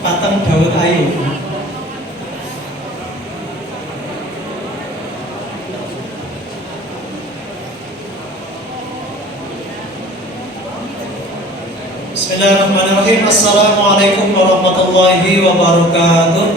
Pateng Daud Ayu. Bismillahirrahmanirrahim. Assalamualaikum warahmatullahi wabarakatuh.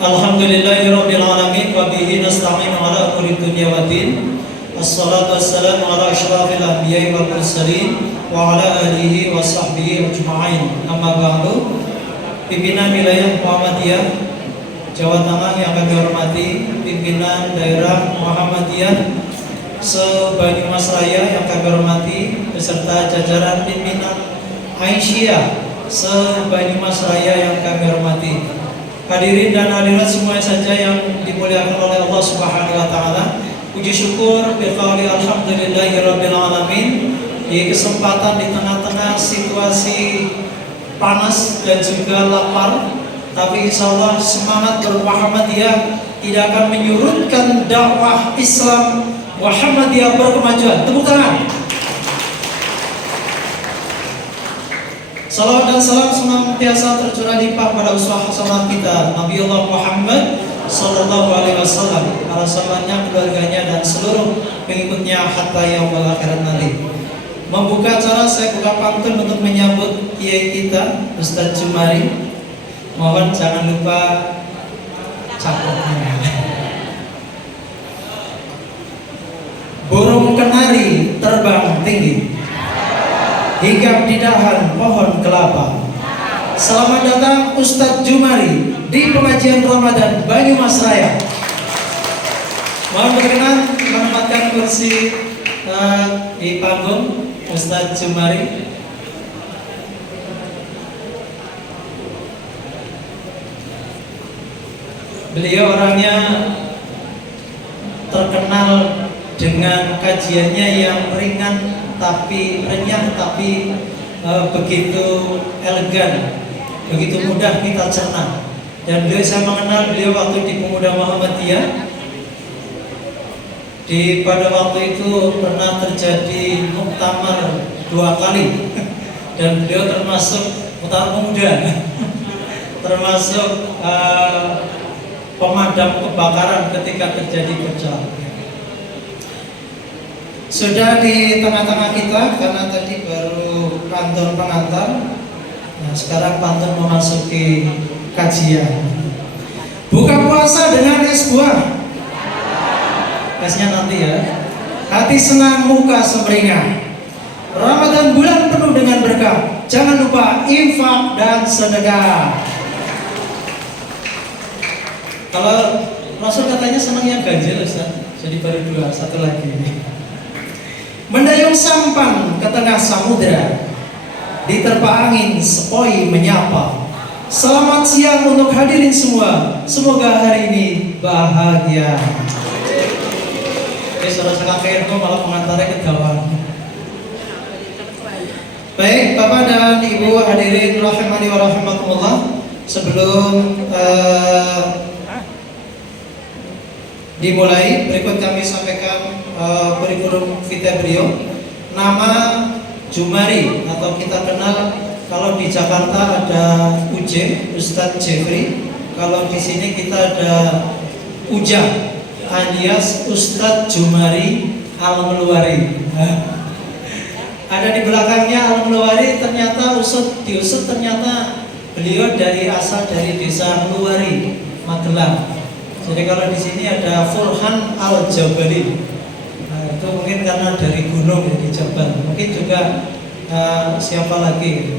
Alhamdulillahirabbil alamin wa bihi nasta'inu ala umuri dunya waddin. Wassalatu wassalamu ala asyrafil anbiya'i wal mursalin wa ala alihi wa sahbihi ajma'in. Amma ba'du. Pimpinan wilayah Muhammadiyah Jawa Tengah yang kami hormati, pimpinan daerah Muhammadiyah se-Banyumas Raya yang kami hormati, beserta jajaran pimpinan Aisyah se-Banyumas Raya yang kami hormati. Hadirin dan hadirat semuanya saja yang dimuliakan oleh Allah Subhanahu wa taala. Puji syukur biqauli alhamdulillahirabbil alamin. Di kesempatan di tengah-tengah situasi panas dan juga lapar, tapi insyaallah semangat bermuhammadiyah tidak akan menyurutkan dakwah Islam Muhammadiyah berkemajuan. Tepuk tangan. Salawat dan salam senantiasa tercurah limpah pada uswah hasanah kita Nabiullah Muhammad sallallahu alaihi wasallam, para sahabatnya, keluarganya dan seluruh pengikutnya hatta yaumil akhirat nanti. Membuka acara saya buka pantun untuk menyambut kiai kita Ustadz Jumari. Mohon jangan lupa cakepnya. Burung kenari terbang tinggi, hinggap di dahan pohon kelapa. Selamat datang Ustadz Jumari di pengajian Ramadan Banyumas Raya. Mohon berkenan menempatkan kursi di panggung Ustadz Jumari. Beliau orangnya terkenal dengan kajiannya yang ringan tapi renyah, tapi begitu elegan, begitu mudah kita cerna. Dan beliau, saya mengenal beliau waktu di Pemuda Muhammadiyah. Pada waktu itu pernah terjadi muktamar 2 kali dan beliau termasuk muktamar pemuda termasuk pemadam kebakaran ketika terjadi bencana. Sudah di tengah-tengah kita, karena tadi baru pantun pengantar. Nah, sekarang pantun memasuki kajian. Buka puasa dengan es buah. Esnya nanti ya. Hati senang, muka sumringah. Ramadan bulan penuh dengan berkah. Jangan lupa infak dan sedekah. Kalau Rasul katanya senangnya ganjil, Ustaz. Jadi baru 2, satu lagi. Mendayung sampan ke tengah samudera, diterpa angin sepoi menyapa. Selamat siang untuk hadirin semua. Semoga hari ini bahagia. Saudara kakek kok malah pengantarnya kegawang. Baik, Bapak dan Ibu hadirin rahimani wa rahimakumullah. Sebelum dimulai, berikut kami sampaikan kurikulum vitae beliau. Nama Jumari atau kita kenal kalau di Jakarta ada UJ, Ustadz Jeffrey. Kalau di sini kita ada Ujang alias Ustadz Jumari Al-Mulwari. Ada di belakangnya Al-Mulwari, ternyata diusut ternyata beliau asal dari desa Mulwari, Magelang. Jadi kalau di sini ada Furhan Al-Jabali. Nah, itu mungkin karena dari gunung di Jabal. Mungkin juga siapa lagi.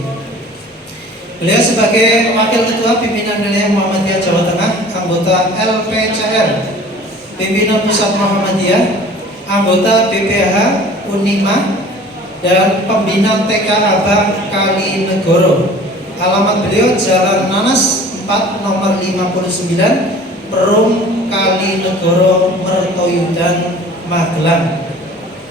Beliau sebagai wakil ketua pimpinan wilayah Muhammadiyah Jawa Tengah, anggota LPCR, pimpinan pusat Muhammadiyah, anggota BPH Unima, dan pembina TK Abang Kalinegoro. Alamat beliau Jalan Nanas 4 nomor 59, Perum Kalinegoro, Mertoyudan, Magelang.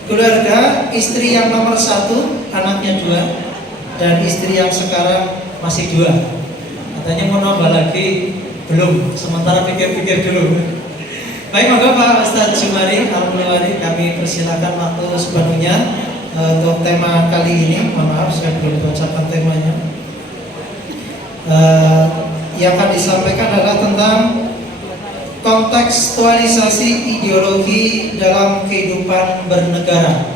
Keluarga, istri yang nomor 1, anaknya 2, dan istri yang sekarang masih 2. Katanya mau nambah lagi, belum, sementara pikir-pikir dulu. Baik, maka Pak Ustadz Jumari Al-Mulwari, kami persilakan waktu sepenuhnya untuk tema kali ini. Mohon maaf saya belum bacakan temanya. Yang akan disampaikan adalah tentang kontekstualisasi ideologi dalam kehidupan bernegara.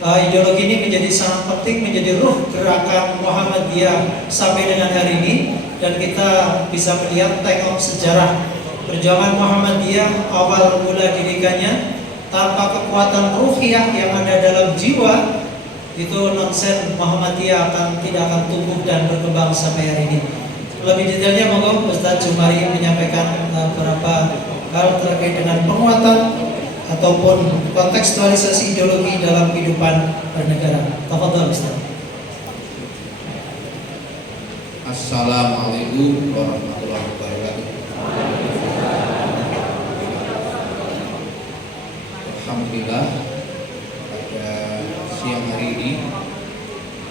Ideologi ini menjadi sangat penting, menjadi ruh gerakan Muhammadiyah sampai dengan hari ini, dan kita bisa melihat tengok sejarah perjuangan Muhammadiyah awal mula dirikannya. Tanpa kekuatan ruhiyah yang ada dalam jiwa, itu nonsen Muhammadiyah tidak akan tumbuh dan berkembang sampai hari ini. Lebih detailnya monggo Ustaz Jumari menyampaikan beberapa hal terkait dengan penguatan ataupun kontekstualisasi ideologi dalam kehidupan bernegara. Tafadhol Ustaz. Assalamualaikum warahmatullahi wabarakatuh. Alhamdulillah, pada siang hari ini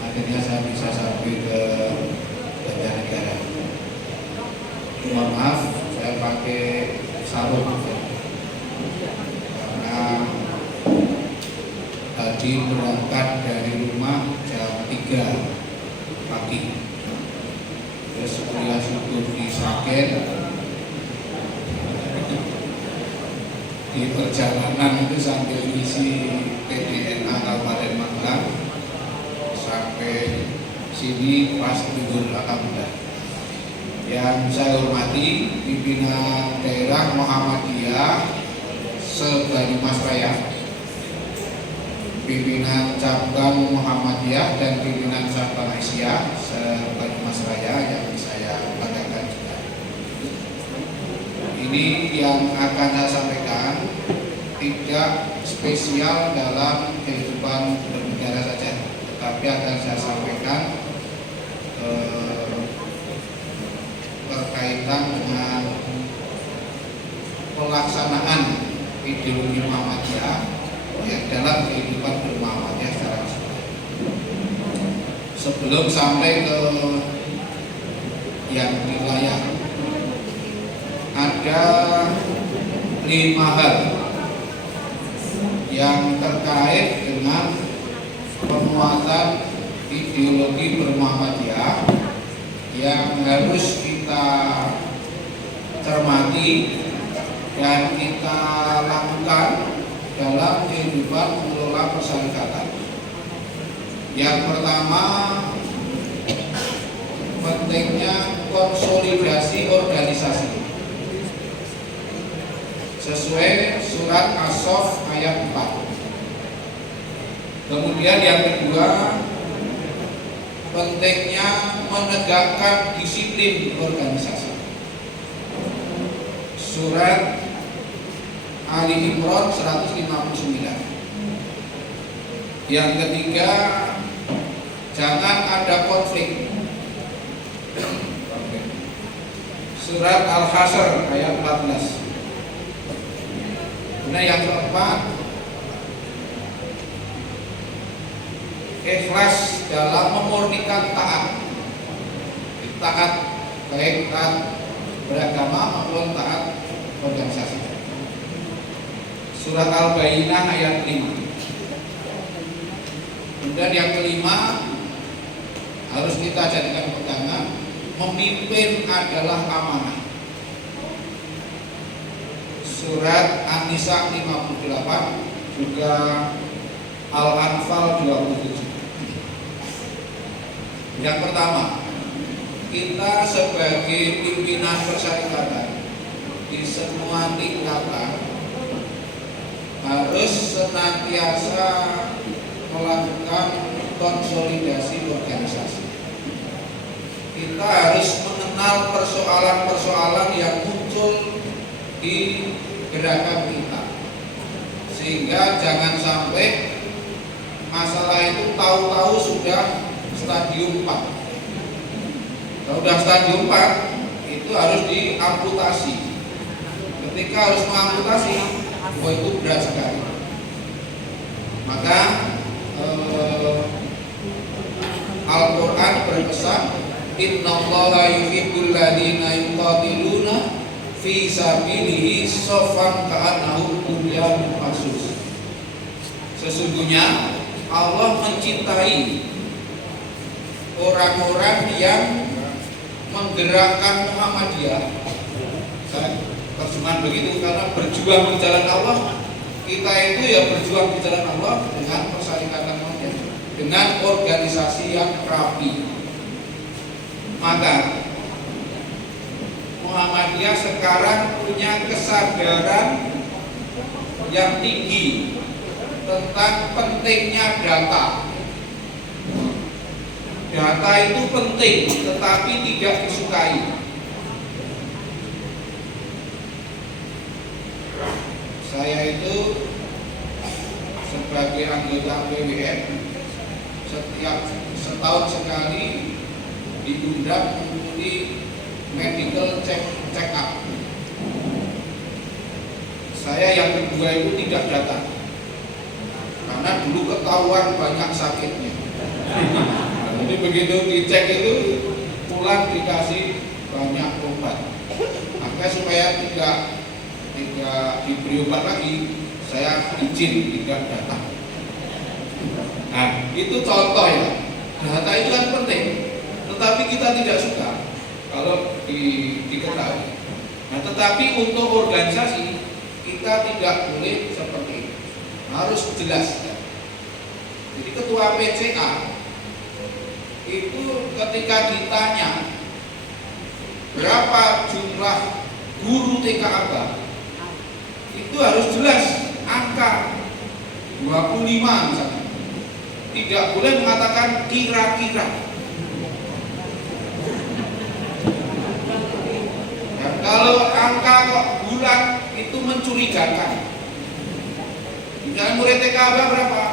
akhirnya saya bisa sampai ke Banjarnegara. Mohon maaf saya pakai sarung karena tadi berangkat dari rumah jam 3 pagi, terus kuliah subuh di Sragen. Di perjalanan itu sambil isi PDNA Kabupaten Magelang sampai sini pas Tunggul Alhamdulillah. Yang saya hormati pimpinan daerah Muhammadiyah se-Banyumas Raya, pimpinan cabang Muhammadiyah dan pimpinan cabang Aisyah se-Banyumas Raya yang saya banggakan juga. Ini yang akan saya sampaikan tidak spesial dalam kehidupan bernegara saja, tetapi akan saya sampaikan berkaitan dengan pelaksanaan ideologi Muhammadiyah yang dalam kehidupan bermuhammadiyah secara keseluruhan. Sebelum sampai ke yang di layar, ada 5 hal yang terkait dengan penguatan ideologi bermuhammadiyah yang harus kita cermati dan kita lakukan dalam kehidupan mengelola persyarikatan. Yang pertama, pentingnya konsolidasi organisasi sesuai surat As-Saff ayat 4. Kemudian yang kedua, pentingnya menegakkan disiplin organisasi. Surat Ali Imran 159. Yang ketiga, jangan ada konflik. Surat Al-Hasyr ayat 14. Nah, yang keempat, ikhlas dalam memurnikan taat. Taat baik taat beragama maupun taat organisasi. Surat Al-Bayyinah ayat 5. Kemudian yang kelima, harus kita jadikan pegangan, memimpin adalah amanah. Surat An-Nisa 58, juga Al-Anfal 27. Yang pertama, kita sebagai pimpinan persyarikatan di semua tingkatan harus senantiasa melakukan konsolidasi organisasi. Kita harus mengenal persoalan-persoalan yang muncul di gerakan kita, sehingga jangan sampai masalah itu tahu-tahu sudah stadium 4. Kalau sudah stadium 4 itu harus diamputasi. Ketika harus mengamputasi, itu berat sekali. Maka Al-Quran berpesan, Innallaha yuhibbul ladzina yuqatiluna fi sabilihi shaffan ka'annahum bunyanun marsus. Sesungguhnya Allah mencintai orang-orang yang menggerakkan Muhammadiyah. Saya terjemahan begitu, karena berjuang di jalan Allah, kita itu ya berjuang di jalan Allah dengan persyaratan dengan organisasi yang rapi. Maka Muhammadiyah sekarang punya kesadaran yang tinggi tentang pentingnya data. Data itu penting, tetapi tidak disukai. Saya itu sebagai anggota PWN setiap setahun sekali diundang mengikuti medical check up. Saya yang kedua itu tidak datang karena dulu ketahuan banyak sakitnya. Jadi begitu dicek itu pulang dikasih banyak obat. Maka supaya tidak diberi obat lagi, saya izin tidak datang. Nah, itu contoh ya. Data itu kan penting, tetapi kita tidak suka kalau diketahui. Nah, tetapi untuk organisasi kita tidak boleh seperti ini. Harus jelas ya. Jadi ketua PCA itu ketika ditanya berapa jumlah guru TK Aba, itu harus jelas angka 25 misalnya. Tidak boleh mengatakan kira-kira. Dan kalau angka kok bulan itu mencurigakan. Misalnya murid TK Aba berapa?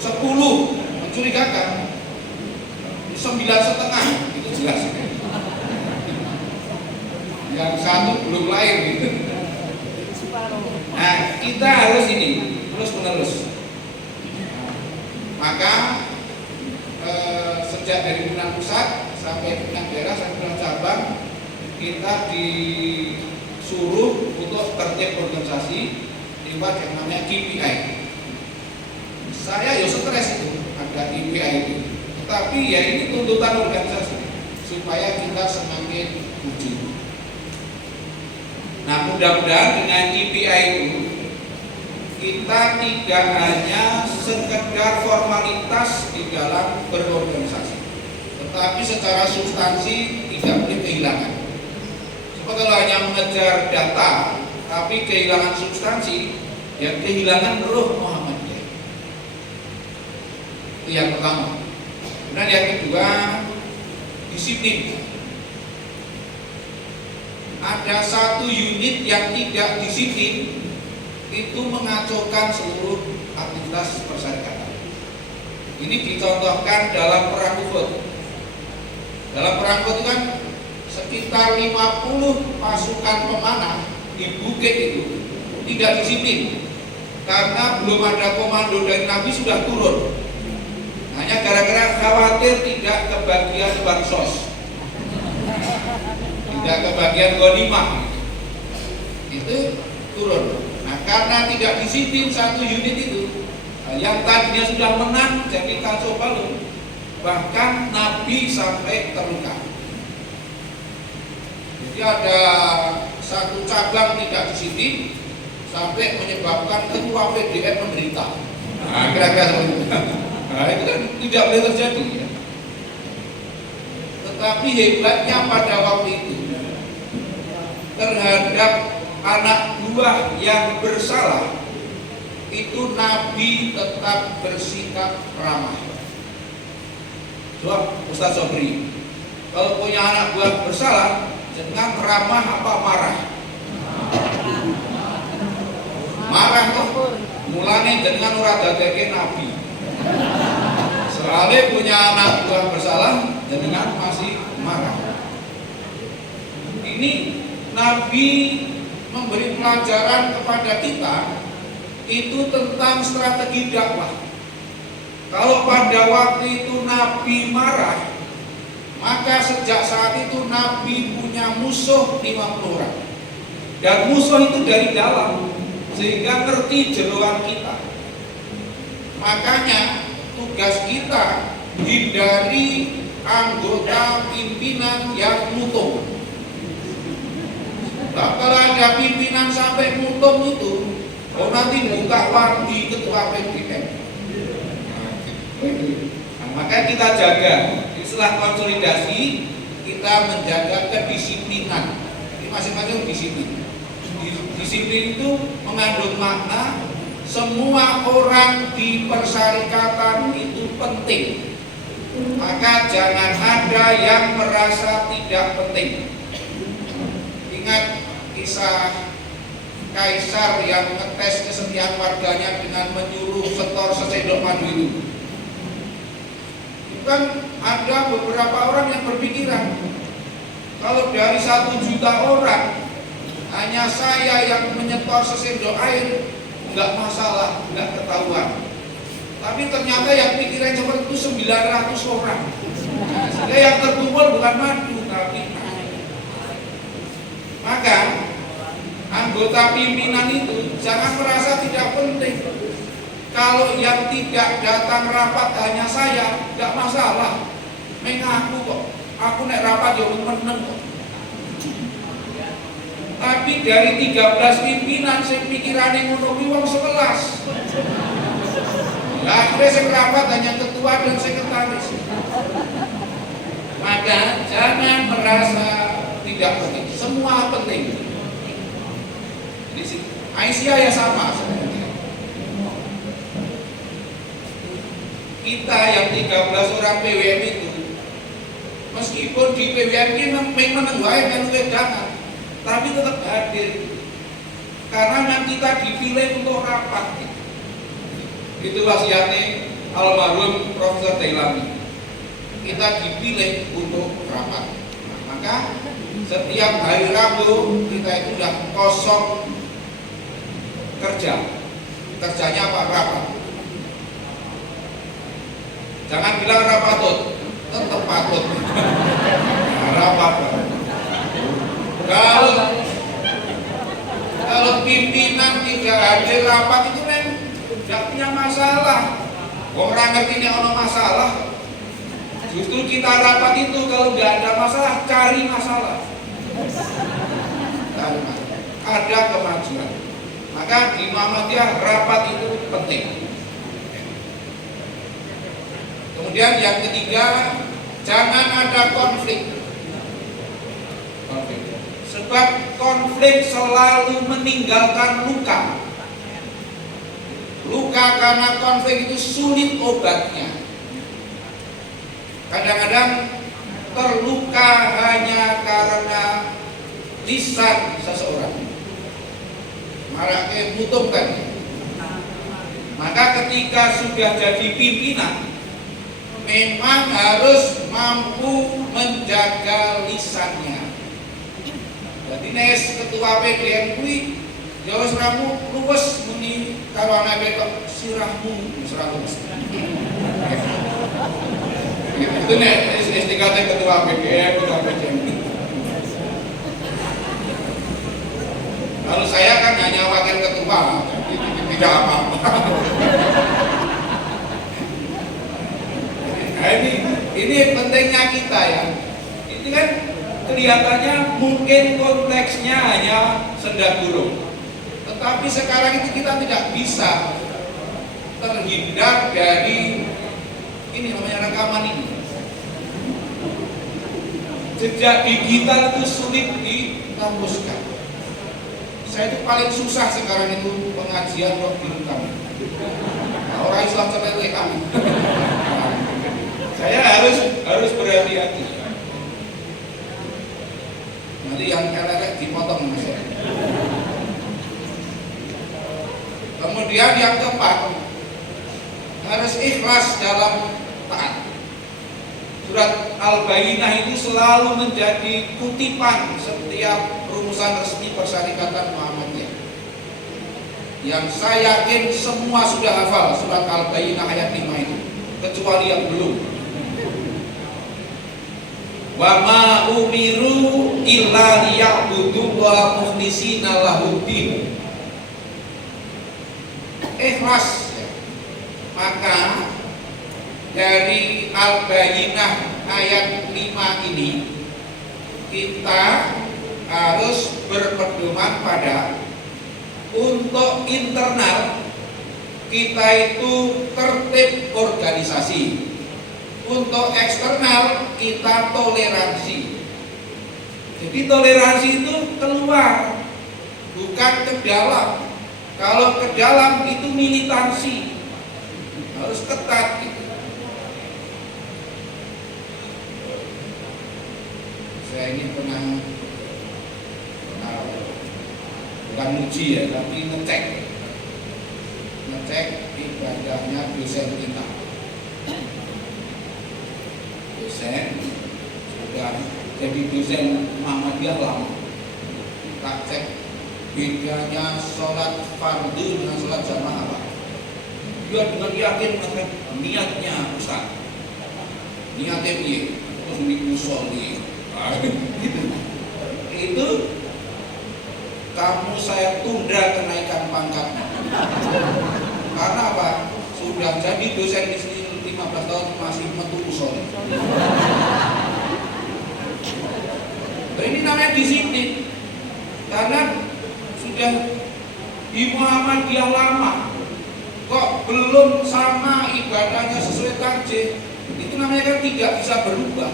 10, mencurigakan. 9,5 itu jelas. Yang satu belum lahir gitu. Nah, kita harus ini terus menerus. Maka sejak dari pimpinan pusat sampai pimpinan daerah sampai pimpinan cabang, kita disuruh untuk tertib organisasi lewat yang namanya KPI. Saya ya stres itu ada KPI itu. Tetapi ya ini tuntutan organisasi supaya kita semakin maju. Nah, mudah-mudahan dengan KPI itu kita tidak hanya sekedar formalitas di dalam berorganisasi, tetapi secara substansi tidak boleh kehilangan. Sebab kalau hanya mengejar data tapi kehilangan substansi, ya kehilangan ruh Muhammadiyah. Itu yang pertama. Dan yang kedua, disiplin. Ada satu unit yang tidak disiplin, itu mengacaukan seluruh aktivitas persyarikatan. Ini dicontohkan dalam perang Uhud. Dalam perang Uhud itu kan sekitar 50 pasukan pemanah di bukit itu tidak disiplin karena belum ada komando dari Nabi sudah turun. Hanya gara-gara khawatir tidak kebagian bansos, tidak kebagian ghanimah, itu turun. Nah, karena tidak disiplin satu unit itu, yang tadinya sudah menang jadi kacau balau, bahkan Nabi sampai terluka. Jadi ada satu cabang tidak disiplin sampai menyebabkan ketua PDM menderita. Nah, kira-kira seperti itu. Nah, itu kan tidak boleh terjadi ya. Tetapi hebatnya pada waktu itu terhadap anak buah yang bersalah itu Nabi tetap bersikap ramah. Coba Ustaz Sobri, kalau punya anak buah bersalah, jangan ramah apa marah? Marah kok. Mulane dengan ora dadeke Nabi. Soalnya punya anak buah bersalah, dengan masih marah. Ini Nabi memberi pelajaran kepada kita itu tentang strategi dakwah. Kalau pada waktu itu Nabi marah, maka sejak saat itu Nabi punya musuh 50 orang. Dan musuh itu dari dalam, sehingga ngerti jeroan kita. Makanya tugas kita hindari anggota pimpinan yang mutung. Nah, kalau ada pimpinan sampai mutung itu, nanti buka wardi ketua PDM. Nah, maka kita jaga. Setelah konsolidasi, kita menjaga kedisiplinan. Ini masing-masing disiplin. Disiplin itu mengandung makna semua orang di persyarikatan itu penting. Maka jangan ada yang merasa tidak penting. Ingat kisah Kaisar yang ngetes kesetiaan warganya dengan menyuruh setor sesendok madu itu. Kan ada beberapa orang yang berpikiran, kalau dari 1 juta orang hanya saya yang menyetor sesendok air, nggak masalah, nggak ketahuan. Tapi ternyata yang pikiran seperti itu 900 orang. Sehingga yang terkumpul bukan madu, tapi maka anggota pimpinan itu jangan merasa tidak penting. Kalau yang tidak datang rapat hanya saya, nggak masalah. Mengaku kok, aku naik rapat ya meneng kok. Tapi dari 13 pimpinan sing pikirane ngono kuwi wong 11. Lah akhirnya sing rapat hanya ketua dan sekretaris. Maka jangan merasa tidak penting, semua penting. Di sini Aisyah ya sama sebenarnya. Kita yang 13 orang PWM itu, meskipun di PWM ini meneng wae kan wedangan, tapi tetap hadir karena yang kita dipilih untuk rapat. Itu wasiatnya almarhum Profesor Dailami. Kita dipilih untuk rapat. Nah, maka setiap hari Rabu kita itu sudah kosong kerja. Kerjanya apa? Rapat. Jangan bilang rapatut, tetap patut. Nah, rapat. Kalau pimpinan tidak hadir rapat itu tidak punya masalah. Orang ngerti ini ada masalah. Justru kita rapat itu kalau nggak ada masalah, cari masalah. Ada kemajuan. Maka di Muhammadiyah rapat itu penting. Kemudian yang ketiga, jangan ada konflik. Sebab konflik selalu meninggalkan luka. Luka karena konflik itu sulit obatnya. Kadang-kadang terluka hanya karena lisan seseorang. Marake mutumkan. Maka ketika sudah jadi pimpinan, memang harus mampu menjaga lisannya. Jadi nes ketua PDM kuwi ya wis ramu luwes muni karo anake kok sirahmu wis ra luwes. Itu nek SDKT ketua PDM. Kalau saya kan hanya wakil ketua, jadi tidak apa-apa. Nah, ini pentingnya kita ya. Ini kan kelihatannya mungkin konteksnya hanya sendak gurung, tetapi sekarang itu kita tidak bisa terhindar dari ini namanya rekaman ini. Jejak digital itu sulit dihapuskan. Saya itu paling susah sekarang itu pengajian kok direkam. Nah, orang Islam seperti kami. Saya harus berhati-hati. Nanti yang elek dipotong mas. Kemudian yang keempat, harus ikhlas dalam taat. Surat Al-Bayyinah itu selalu menjadi kutipan setiap rumusan resmi Persyarikatan Muhammadiyah. Yang saya yakin semua sudah hafal surat Al-Bayyinah ayat 5 itu, kecuali yang belum. Wa ma umiru illa liya'budu wa mukhlisina lahuddin. Ikhlas. Maka dari Al-Bayyinah ayat 5 ini kita harus berpedoman pada untuk internal kita itu tertib organisasi, untuk eksternal kita toleransi. Jadi toleransi itu keluar, bukan ke dalam. Kalau ke dalam itu militansi, harus ketat gitu. Saya ini pernah bukan muji ya, tapi ngecek ibadahnya dosen kita. Dosen sudah jadi dosen Muhammadiyah lama. Tak cek bedanya sholat fardu dengan sholat jamaah apa? Dia dengan yakin mengatakan niatnya Ustaz. Niatnya piye? Terus dimusolli. Gitu. Itu kamu saya tunda kenaikan pangkatnya. Karena apa? Sudah jadi dosen di sini 15 tahun masih metu musolli. Ini namanya disiplin. Karena sudah di Muhammadiyah lama kok belum sama ibadahnya sesuai takjil, itu namanya kan tidak bisa berubah.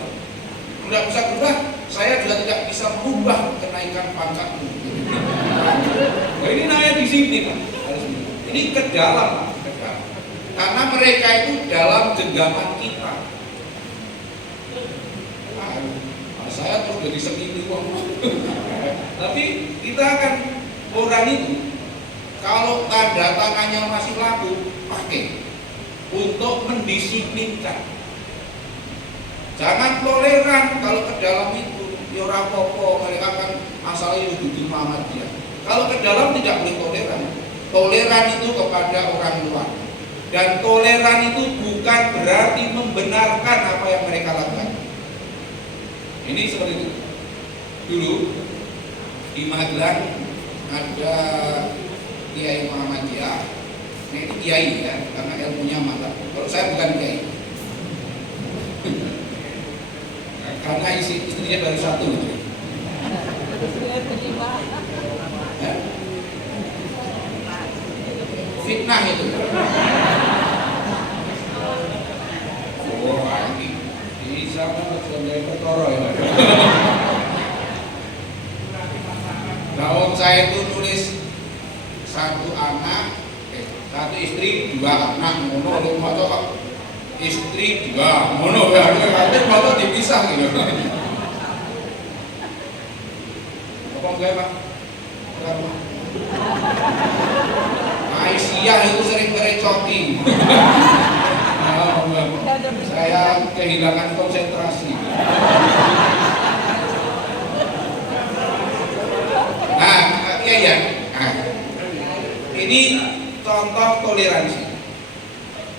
Tidak bisa berubah, saya juga tidak bisa merubah kenaikan pangkatmu. Nah, ini namanya disiplin. Ini ke dalam. Karena mereka itu dalam genggaman kita. Saya terus jadi sendiri uang. Tapi kita akan orang itu kalau tanda tangannya masih laku pakai untuk mendisiplinkan. Jangan toleran kalau ke dalam itu ya ora apa-apa, mereka kan asalnya duduk Muhammadiyah. Kalau ke dalam tidak boleh toleran. Toleran itu kepada orang luar. Dan toleran itu bukan berarti membenarkan apa yang mereka lakukan. Ini seperti itu. Dulu di Magelang ada Kiai Muhammadiyah. Nah, ini kiai ya, karena ilmunya mantap. Kalau saya bukan kiai. Karena istrinya baru satu gitu. Ya? Fitnah itu. Oh, ini sama sebagai perkara ya. Nah, saya itu nulis satu anak, satu istri, dua anak, ngono lho kok istri dua, ngono ya, nanti foto dipisah gitu. Apa enggak Pak? Aisyah itu sering merecoki. Saya kehilangan konsentrasi. Nah, iya. Nah, ini contoh toleransi.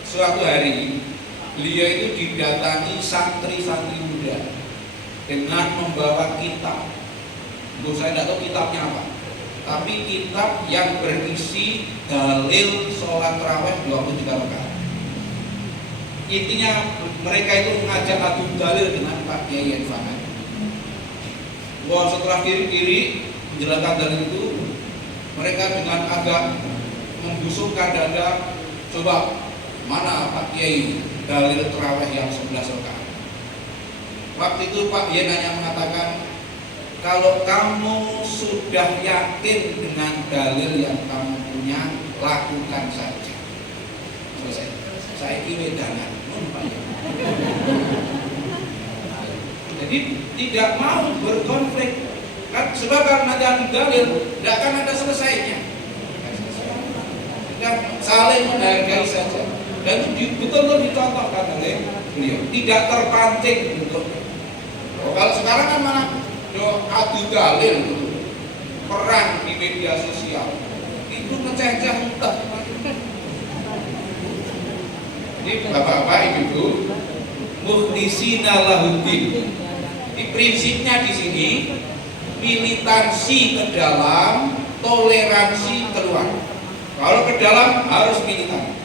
Suatu hari beliau itu didatangi santri-santri muda dengan membawa kitab. Saya tidak tahu kitabnya apa, tapi kitab yang berisi dalil sholat tarawih 23 rakaat. Intinya mereka itu mengajak adu dalil dengan Pak Kiai Irfan. Wah, setelah kiri-kiri menjelaskan dalil itu, mereka dengan agak membusukkan dada, coba mana Pak Kiai dalil tarawih yang 11 rakaat. Waktu itu Pak Kiai hanya mengatakan, kalau kamu sudah yakin dengan dalil yang kamu punya, lakukan saja. Selesai. Saya kira jangan. Jadi tidak mau berkonflik. Kan sebab kalau nanti adu dalil, tidak akan ada selesainya. Dan saling menghargai saja. Dan itu betul-betul dicontohkan oleh beliau. Tidak terpancing untuk. Kalau sekarang kan mana adu dalil, perang di media sosial, itu ngeceh-ceh muntah. Ini bapak-bapak ibu, mukhlisina lahuddin. Di prinsipnya di sini militansi ke dalam, toleransi keluar. Kalau ke dalam harus militan.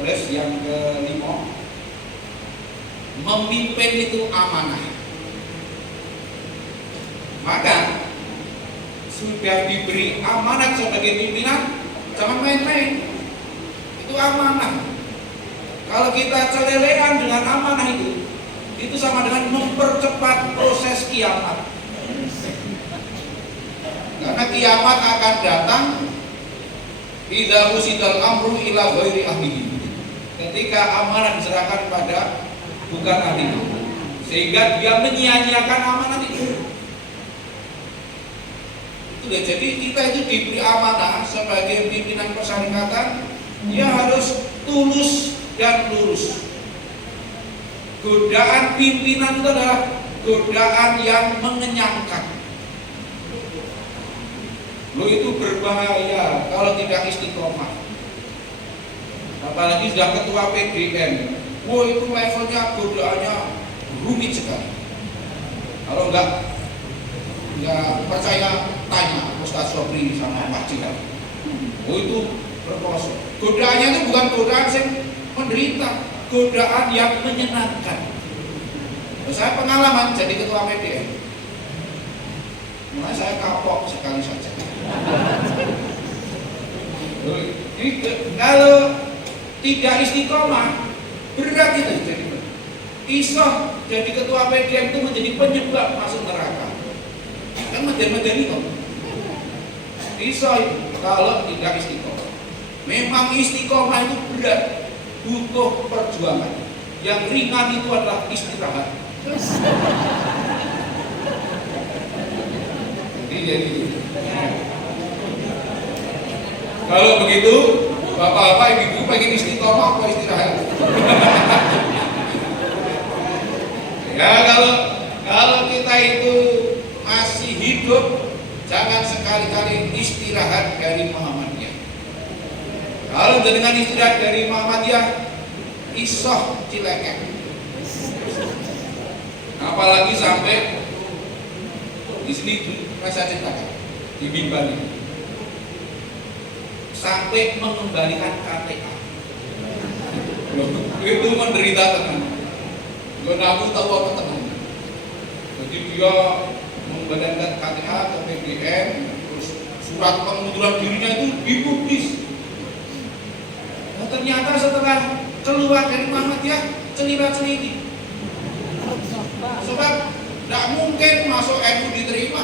Terus yang kelima, memimpin itu amanah. Maka sudah diberi amanat sebagai pimpinan, jangan main-main. Itu amanah. Kalau kita celelean dengan amanah itu sama dengan mempercepat proses kiamat. Karena kiamat akan datang idza usidal amru ila ghairi ahlihi. Ketika amanah diserahkan pada bukan ahlinya, sehingga dia menyia-nyiakan amanah itu. Jadi kita itu diberi amanah sebagai pimpinan persyarikatan, dia harus tulus dan lurus. Godaan pimpinan itu adalah godaan yang mengenyangkan. Lo itu berbahaya kalau tidak istiqomah. Apalagi sudah ketua PDN, itu levelnya godaannya rumit sekali. Kalau enggak percaya, tanya Ustaz Sobri sama Pak Cikal. Itu berproses. Godaannya itu bukan godaan yang menderita, godaan yang menyenangkan. Saya pengalaman jadi ketua PDN, mulai saya kapok sekali saja. Kalau tidak istiqomah, berat itu jadi. Isoh jadi ketua PDN itu menjadi penyebab masuk neraka. Kan medeni kok. Iso kalau tidak istiqomah. Memang istiqomah itu berat, butuh perjuangan. Yang ringan itu adalah istirahat. Jadi kalau begitu, bapak-bapak, ibu-ibu pengen istiqomah apa istirahat? Ya kalau kita itu masih hidup, jangan sekali-kali istirahat dari Muhammadiyah. Kalau dengan istirahat dari Muhammadiyah, isoh cileket. Apalagi sampai di sini saya ceritakan di mimbar ini, sampai mengembalikan KTA. Itu menderita tenang. Gak aku tahu apa tenang. Jadi dia mengembalikan KTA ke PDN, terus surat pengunduran dirinya itu dipublis. Nah, ternyata setelah keluar dari Muhammadiyah, celila-celili. Sebab tidak mungkin masuk NU diterima,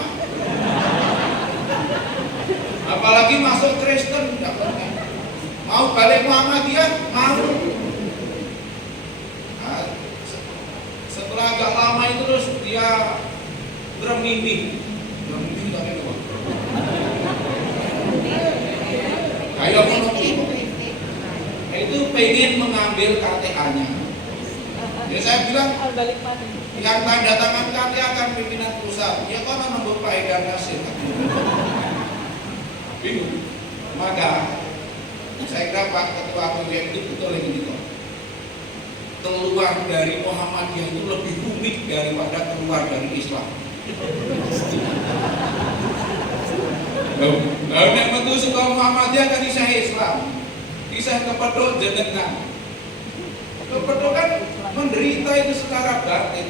apalagi masuk Kristen tidak mungkin. Mau balik Muhammadiyah, mau. Nah, setelah agak lama itu terus dia bermimpi tapi lupa. Ayo itu pengen mengambil KTA-nya. Ya saya bilang, yang tanda tangan KTA kan pimpinan pusat. Ya kok nomor Pak Haidar Nasir. Bingung. Maka saya kira Pak Ketua PDN itu betul yang gitu. Keluar dari Muhammadiyah itu lebih rumit daripada keluar dari Islam. Nah, nek metu saka Muhammadiyah kan isih Islam. Isih kepethuk jenengan. Kepethuk kan menderita itu secara batin.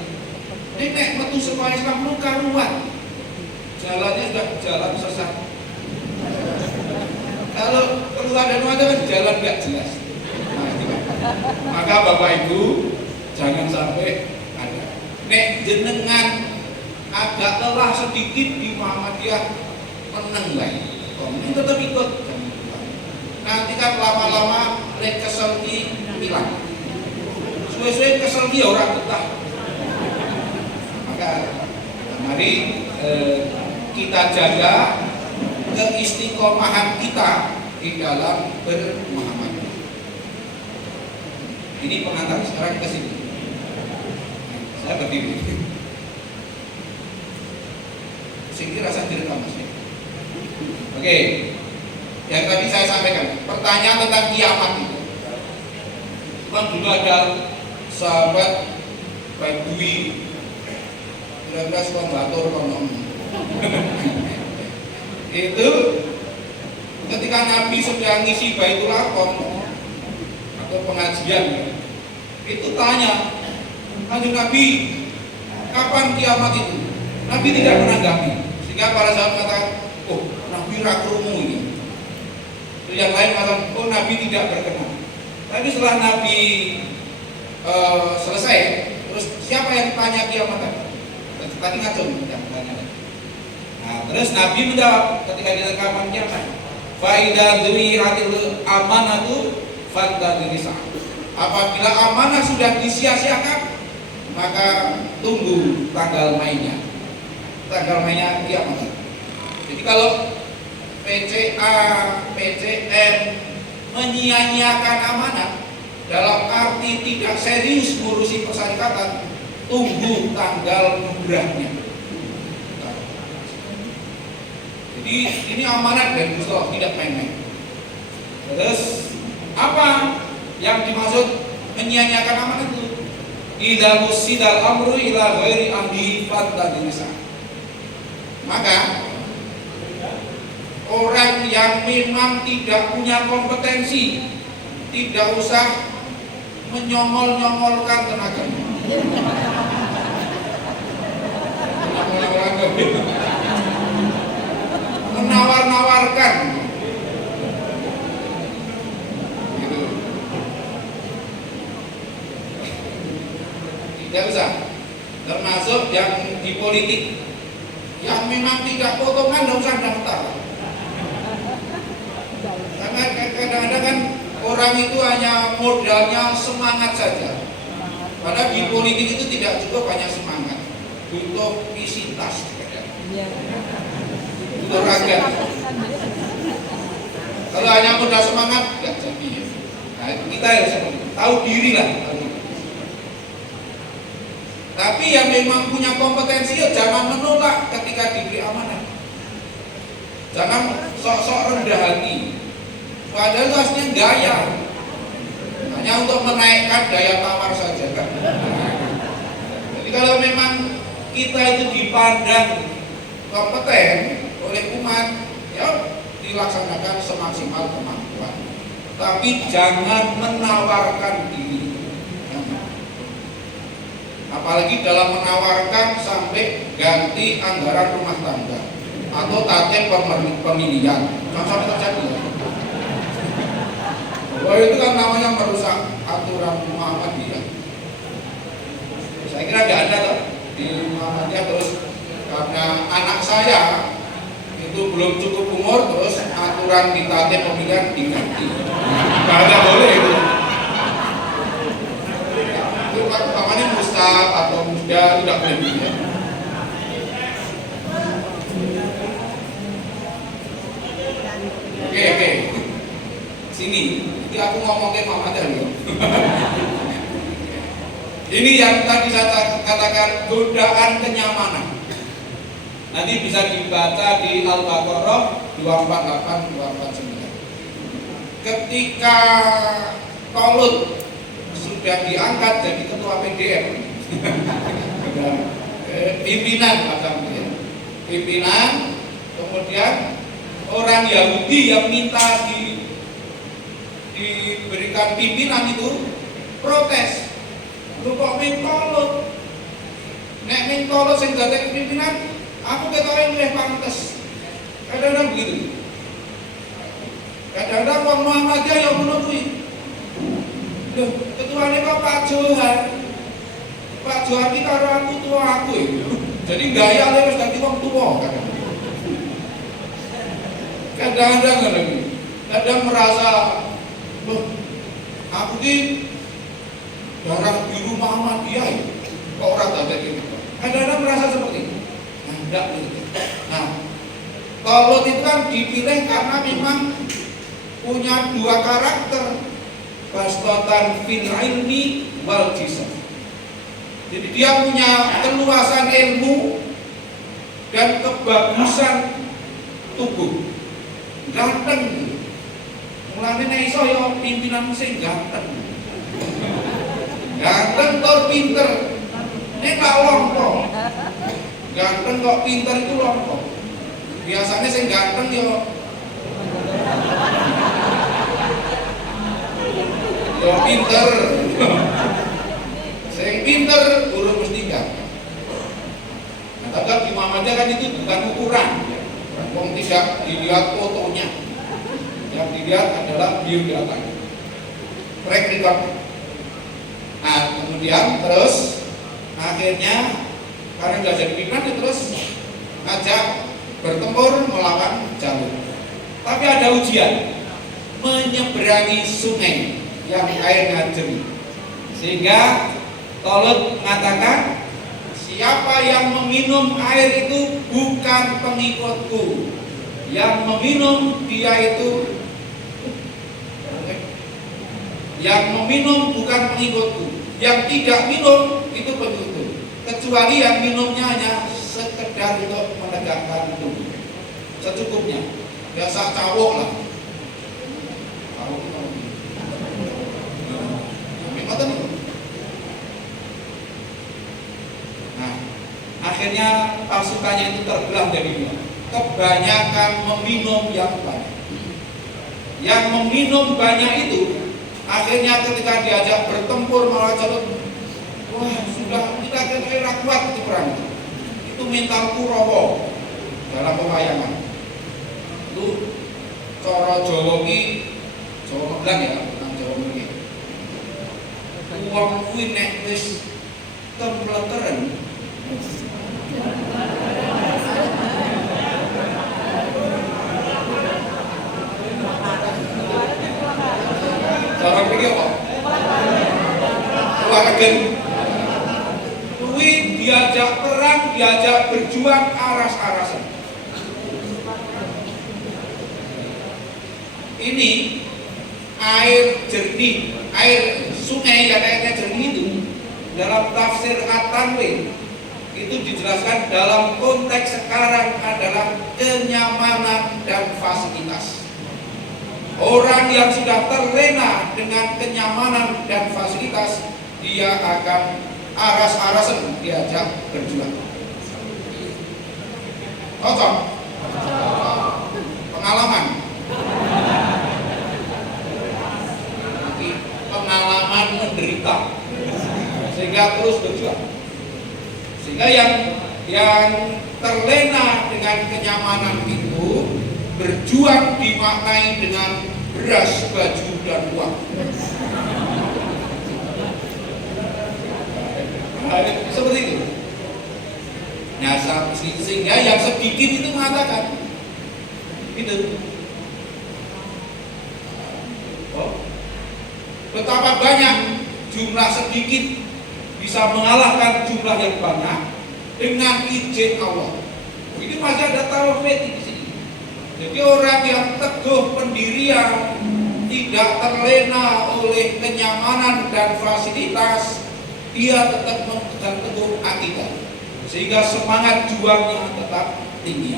Nek metu saka Islam lu karuan. Jalannya sudah jalan sesat. Kalau keluar dari Muhammadiyah kan jalan enggak jelas. Maka Bapak Ibu jangan sampai ada. Nek jenengan agak lelah sedikit di Muhammadiyah, tenang lah. Kamu tetap ikut. Nanti kan lama-lama lek kesel ki hilang. Suwe-suwe kesel ki orang betah. Maka mari kita jaga keistiqomahan kita di dalam bermuhammadiyah. Ini pengantar sekarang ke sini. Saya berdiri. Sehingga rasa direkam Mas. Oke. Yang tadi saya sampaikan, pertanyaan tentang kiamat itu. Kan dulu ada sahabat Badui, kira-kira kombator konon. Itu ketika Nabi sedang ngisi Baitul Aqam atau ke pengajian ya. Itu tanya, Kanjeng Nabi, kapan kiamat itu? Nabi tidak menanggapi. Sehingga para sahabat katakan, oh Nabi rakrungu ini. Terus yang lain mengatakan, oh Nabi tidak berkenan. Tapi setelah Nabi selesai, terus siapa yang tanya kiamat tadi? Tadi ngacung yang tanya. Nah, terus Nabi menjawab ketika ditanya kapan kiamat. Faida dhuwi'atil amanatu fantadrisa. Apabila amanah sudah disia-siakan, maka tunggu tanggal mainnya. Tanggal mainnya kiamat. Jadi kalau PCA, PCN menyia-nyiakan amanat dalam arti tidak serius ngurusi persyarikatan, tunggu tanggal mudahnya. Jadi ini amanat dari Gusti Allah, tidak main-main. Terus apa yang dimaksud menyia-nyiakan amanat itu? Idza musidal amru ila ghairi ahli fantadrisa. Maka orang yang memang tidak punya kompetensi tidak usah menyomol-nyomolkan tenaganya. Menawar-nawarkan gitu. Tidak usah. Termasuk yang di politik yang memang tidak potongan, tidak usah daftar. Karena kadang-kadang kan orang itu hanya modalnya semangat saja. Padahal di politik itu tidak cukup hanya semangat, butuh visitas. Butuh raga. Kalau hanya modal semangat, tidak jadi. Nah, kita harus tahu diri lah. Tapi yang memang punya kompetensi ya jangan menolak ketika diberi amanah. Jangan sok-sok rendah hati. Padahal itu aslinya gaya. Hanya untuk menaikkan daya tawar saja kan. Jadi kalau memang kita itu dipandang kompeten oleh umat, ya dilaksanakan semaksimal kemampuan. Tapi jangan menawarkan diri. Apalagi dalam menawarkan sampai ganti anggaran rumah tangga atau tatip pemilihan. Jangan sampai terjadi. Bahwa itu kan namanya merusak aturan Muhammadiyah. Saya kira nggak ada tuh di Muhammadiyah terus karena anak saya itu belum cukup umur terus aturan di tatip pemilihan diganti. Nggak boleh itu. Itu namanya mustahab atau muda tidak boleh ya. Oke. Sini, jadi aku ngomongin Muhammadiyah dulu. Ini yang tadi saya katakan godaan kenyamanan. Nanti bisa dibaca di Al-Baqarah 248-249. Ketika Talut sudah diangkat jadi ketua PDM, pimpinan macamnya, pimpinan, kemudian orang Yahudi yang minta diberikan pimpinan itu protes. Lu kok mentolot? Nek mentolot sing dadi pimpinan, aku ketoke luwih pantes. Kadang-kadang begitu. Kadang-kadang wong Muhammadiyah ya ngono kuwi. Loh, ketuane kok Pak Johan. Pak Johan iki karo aku tua aku ya. Jadi gaya wis dadi wong tua kadang. Kadang-kadang ngono kuwi. Kadang merasa, loh, aku ki darah biru Muhammadiyah ya. Kok orang tak gitu. Kadang-kadang merasa seperti itu. Nah, enggak begitu. Nah, Talut itu kan dipilih karena memang punya dua karakter, bastatan fil ilmi wal jism. Jadi dia punya keluasan ilmu dan kebagusan tubuh. Ganteng. Mulane nek iso ya pimpinan sing ganteng. Ganteng tur pinter. Nek gak lompo. Ganteng kok pinter itu lompo. Biasanya sing ganteng ya pinter. Sing pinter urung mesti enggak. Nah, tapi di Muhammadiyah kan itu bukan ukuran. Wong tidak dilihat fotonya. Yang dilihat adalah biodata. Track record. Nah, kemudian terus akhirnya karena nggak jadi pimpinan terus ngajak bertempur melawan jalur. Tapi ada ujian menyeberangi sungai yang airnya jernih. Sehingga Tolut mengatakan, siapa yang meminum air itu bukan pengikutku, yang meminum dia itu, yang meminum bukan pengikutku, yang tidak minum itu pengikutku, kecuali yang minumnya hanya sekedar untuk menegakkan tubuh, secukupnya, biasa cawok lah. Cawok itu memang itu. Nah, akhirnya pasukannya itu terbelah jadi dua. Kebanyakan meminum yang banyak. Yang meminum banyak itu akhirnya ketika diajak bertempur malah jalur, wah sudah kita kira kuat di perang itu mental Kurawa dalam pewayangan. Itu cara Jawa ki, Jawa Megang ya, bukan Jawa Megang. Wong kuwi nek wis kempleteren cara pikir apa? Keluarga kuwi diajak perang, diajak berjuang aras-arasan. Ini air jernih, air sungai yang airnya jernih itu dalam tafsir At-Tanwir itu dijelaskan dalam konteks sekarang adalah kenyamanan dan fasilitas. Orang yang sudah terlena dengan kenyamanan dan fasilitas, dia akan aras-arasan diajak berjuang. Cocok? Pengalaman. Pengalaman menderita. Sehingga terus berjuang. Sehingga yang terlena dengan kenyamanan itu berjuang dimaknai dengan beras, baju, dan uang. Seperti itu. Nah, sehingga yang sedikit itu mengatakan itu. Oh, betapa banyak jumlah sedikit bisa mengalahkan jumlah yang banyak dengan izin Allah. Ini masih ada tauhid di sini. Jadi orang yang teguh pendirian, tidak terlena oleh kenyamanan dan fasilitas, dia tetap memegang teguh akidah, sehingga semangat juangnya tetap tinggi.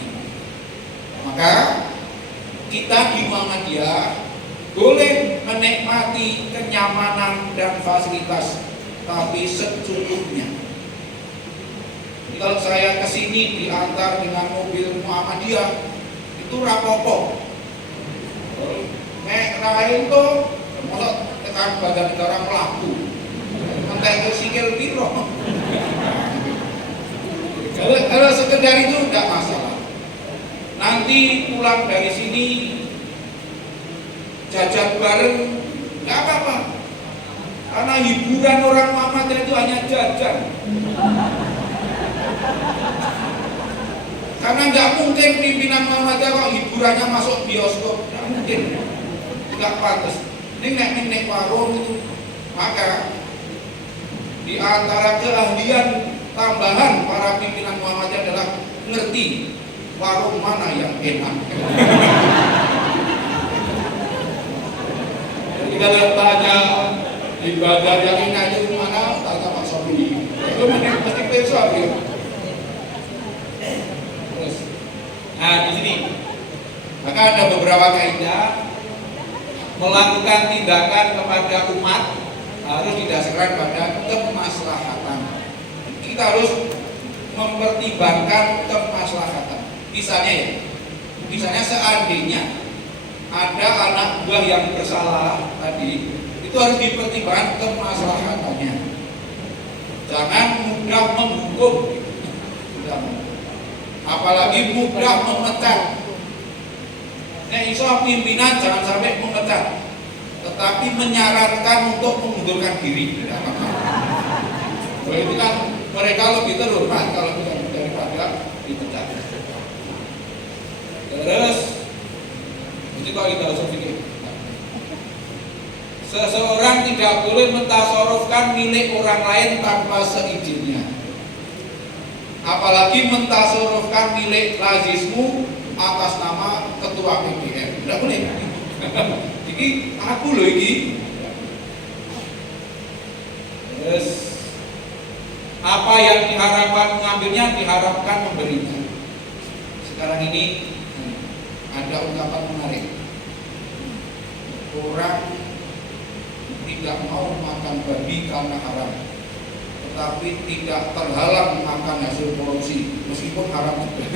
Maka kita di Muhammadiyah boleh menikmati kenyamanan dan fasilitas, tapi secukupnya. Jadi kalau saya kesini diantar dengan mobil Muhammadiyah, itu rapopo. Nek lain tuh maksud tekan badan negara pelaku. Entek sikil piro. Kalau sekedar itu enggak masalah. Nanti pulang dari sini jajan bareng enggak apa-apa. Karena hiburan orang Muhammadiyah itu hanya jajan. Karena nggak mungkin pimpinan Muhammadiyah kok hiburannya masuk bioskop, nggak mungkin, nggak pantas. Ini nek warung itu, maka di antara keahlian tambahan para pimpinan Muhammadiyah adalah ngerti warung mana yang enak. Jadi kalau tanya ibadah yang enak itu mana, tanya Pak Sobi. Itu mesti periksa gitu. Nah, di sini maka ada beberapa kaidah melakukan tindakan kepada umat harus didasarkan pada kemaslahatan. Kita harus mempertimbangkan kemaslahatan. Misalnya seandainya ada anak buah yang bersalah tadi, itu harus dipertimbangkan kemaslahatannya. Jangan mudah menghukum, apalagi mudah memecat. Nek iso pimpinan jangan sampai memecat, tetapi menyarankan untuk mengundurkan diri. Itu kan mereka lebih terhormat kalau bukan daripada dipecat. Terus ini kalau kita harus pikir, seseorang tidak boleh mentasarufkan milik orang lain tanpa seizinnya, apalagi mentasarufkan milik lazismu atas nama ketua PPR. Tidak boleh. Jadi aku loh ini. Terus apa yang diharapkan mengambilnya, diharapkan memberinya. Sekarang ini ada ungkapan menarik. Orang tidak mau makan babi karena haram, tetapi tidak terhalang makan hasil korupsi meskipun haram juga.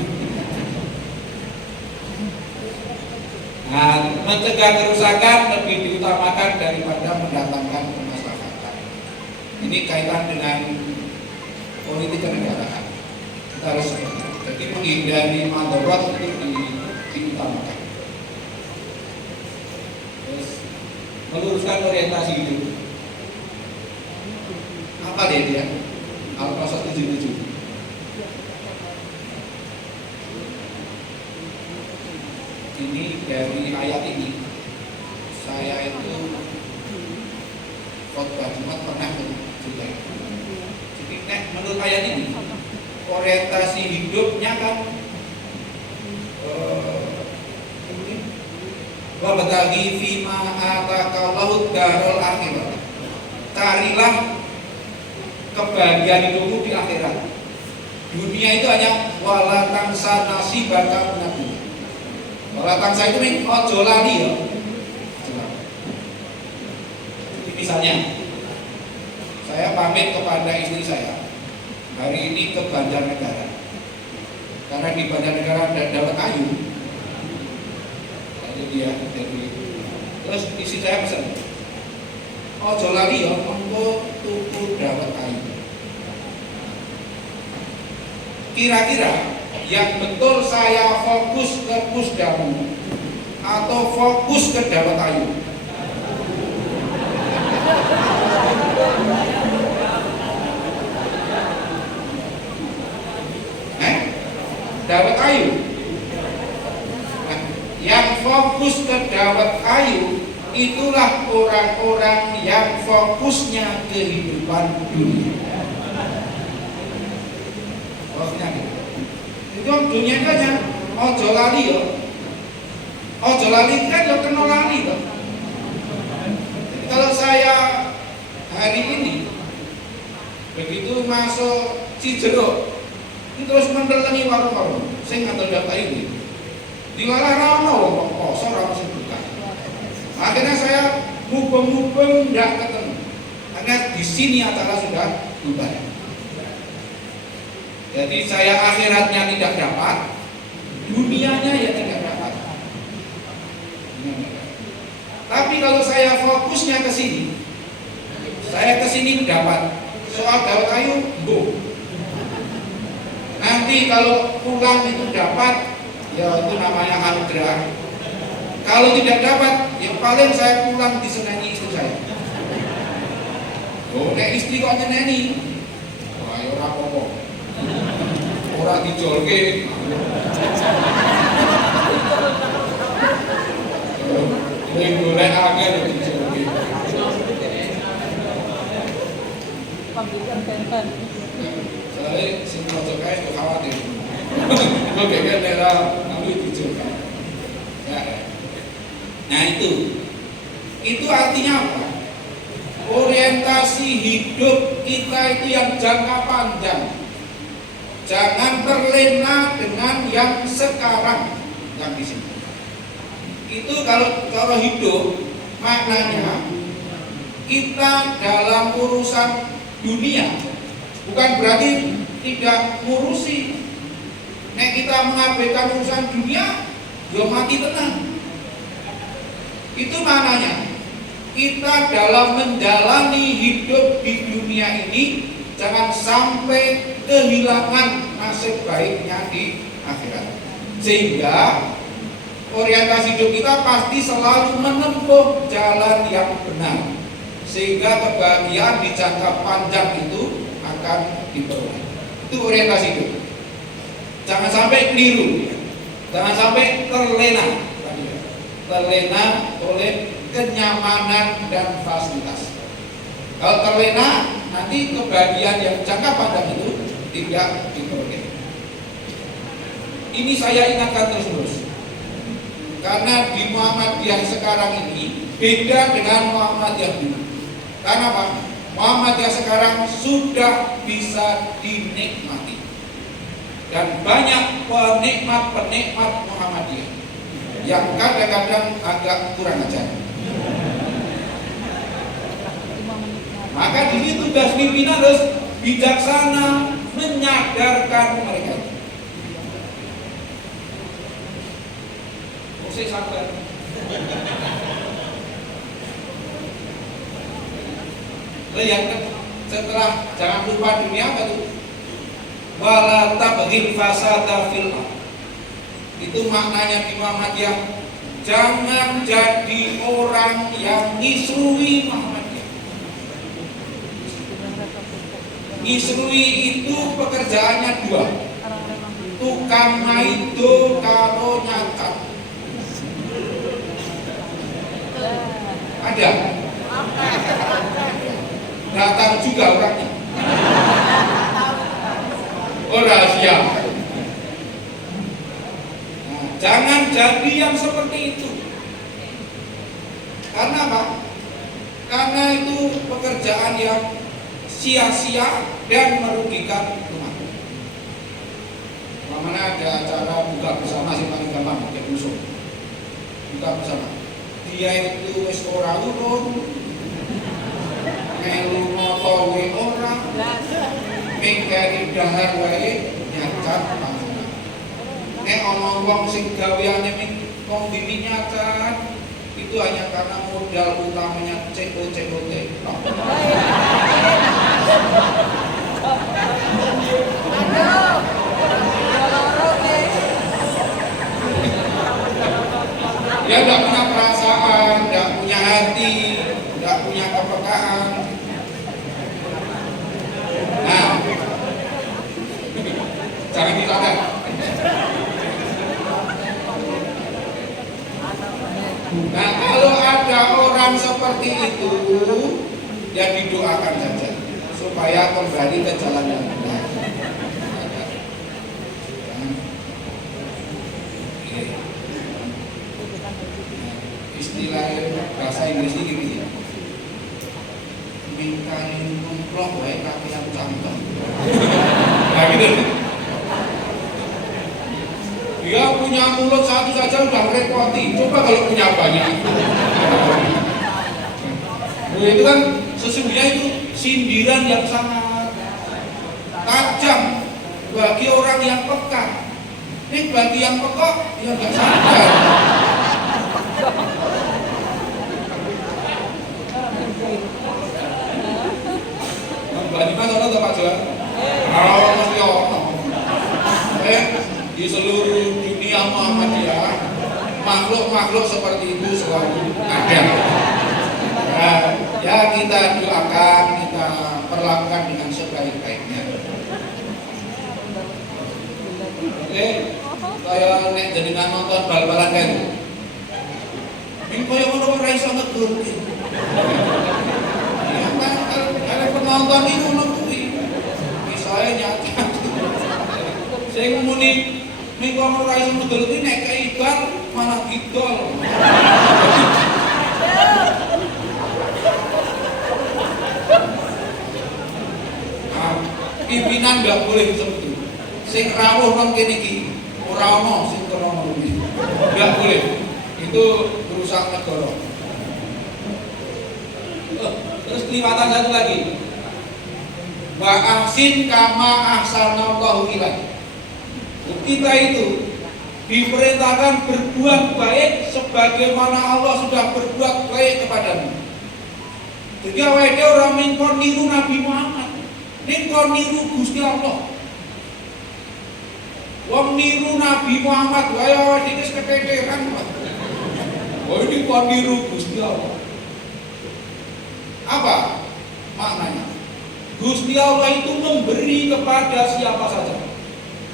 Nah, mencegah kerusakan lebih diutamakan daripada mendatangkan kemaslahatan. Ini kaitan dengan politik kenegaraan. Kita harus jadi menghindari mandorot itu diutamakan. Terus meluruskan orientasi hidup. Apa dia? Al-Qasas 77. Ini dari ayat ini, saya itu khotbah Jumat pernah juga. Jadi menurut ayat ini, orientasi hidupnya kan wabtaghi fima atakallahu darul akhirat. Carilah kebahagiaan hidupmu di akhirat. Dunia itu hanya wala tansa nasibaka minad dunya. Wala tansa itu nih ojo lali ya. Jadi misalnya saya pamit kepada istri saya hari ini ke Banjarnegara, karena di Banjarnegara ada dapat kayu. Jadi terus istri saya pesan, ojo lali ya, engko tuku dapat kayu. Kira-kira yang betul saya fokus ke pusdamu atau fokus ke dapat kayu? Dapat kayu. Nah, yang fokus ke dapat kayu itulah orang-orang yang fokusnya kehidupan dunia. Fokusnya itu dunia aja. Ojo lali ya. Ojo lali kan ya kena lali toh. Kalau saya hari ini begitu masuk Cijeruk, terus mendelengi warung-warung, saya ngantar data ini. Diwalah rano wong kosong rano sing buka. Akhirnya saya mubeng-mubeng tidak ketemu. Karena di sini acara sudah bubar. Jadi saya akhiratnya tidak dapat, dunianya ya tidak dapat. Tapi kalau saya fokusnya ke sini, saya ke sini dapat. Soal dapat kayu, bu. Nanti kalau pulang itu dapat, ya itu namanya anugerah. Kalau tidak dapat, ya paling saya pulang disenangi istri saya. Oh, nek istri kok nyeneni? Wah, ya ora apa-apa. Ora dijolke. Ning golek akeh lho dijolke. Saya sing mojo kae kok khawatir. Kok gak daerah kami dijolke. Nah itu artinya apa? Orientasi hidup kita itu yang jangka panjang. Jangan terlena dengan yang sekarang yang di sini. Itu kalau cara hidup maknanya kita dalam urusan dunia bukan berarti tidak ngurusi. Nek kita mengabaikan urusan dunia, ya mati tenang. Itu maknanya. kita dalam menjalani hidup di dunia ini jangan sampai kehilangan nasib baiknya di akhirat. Sehingga orientasi hidup kita pasti selalu menempuh jalan yang benar, sehingga kebahagiaan di jangka panjang itu akan diperoleh. Itu orientasi hidup. Jangan sampai keliru, jangan sampai terlena oleh kenyamanan dan fasilitas. Kalau terlena, nanti kebahagiaan yang jangka panjang itu tidak diperoleh. Ini saya ingatkan terus-menerus, karena di Muhammadiyah sekarang ini beda dengan Muhammadiyah dulu. Karena apa? Muhammadiyah sekarang sudah bisa dinikmati, dan banyak penikmat Muhammadiyah yang kadang-kadang agak kurang ajar. Maka di sini tugas pimpinan harus bijaksana menyadarkan mereka. Saya sabar. Yang setelah jangan lupa dunia apa itu? Wala tabghil fasada fil ardh. Itu maknanya di Muhammadiyah, jangan jadi orang yang ngisrui Muhammadiyah. Ngisrui itu pekerjaannya dua, tukang maido karo nyacat. Ada? Datang juga orangnya. Oh, rahasia. Nah, jangan jadi yang seperti itu. Karena apa? Karena itu pekerjaan yang sia-sia dan merugikan umat. Mana ada acara buka bersama sih paling gampang pakai musuh. Buka bersama. Dia itu wis ora urun, melu moto we ora, mingkari dahar wae nyacat panjenengan. Nek ana wong sing gaweane wong dini nyacat, itu hanya karena modal utamanya COCOT. Dia tidak punya perasaan, tidak punya hati, tidak punya kepekaan. Nah, jangan disadar. Nah, kalau ada orang seperti itu, ya didoakan saja supaya kembali ke jalan yang benar. Istilah bahasa Inggris ini gini ya, mingkain kumplok wae kakean cangkem. Nah gitu. Dia punya mulut satu saja udah repoti, coba kalau punya banyak. Nah, itu kan sesungguhnya itu sindiran yang sangat tajam bagi orang yang peka. Ini bagi yang pekok, ya nggak sadar. Mbak Dimas ono to Pak Johan? Oh, mesti ono. Di seluruh dunia Muhammadiyah, makhluk-makhluk seperti itu selalu ada. Nah, ya kita doakan, kita perlakukan dengan sebaik-baiknya. Oke, saya nek jenengan nonton bal-balan kan. Ming koyo ngono ora iso ngeduki. Ya kan kalau penonton itu ngono kuwi. Misalnya nyata. Sing muni ming koyo ora iso ngeduki nek keibar malah gidol. Pimpinan nggak boleh seperti itu. Sing rawuh nang kene iki ora ono sing krono iki. Nggak boleh. Itu merusak negara. Terus kelihatan satu lagi. Wa ahsin kama ahsanallahu ilaik. Kita itu diperintahkan berbuat baik sebagaimana Allah sudah berbuat baik kepadamu. Jadi awake dhewe ora mung kon niru Nabi Muhammad, ning kon niru Gusti Allah. Wong niru Nabi Muhammad wae awake dhewe wis keteteran. Oh ini kon niru Gusti Allah. Apa maknanya? Gusti Allah itu memberi kepada siapa saja.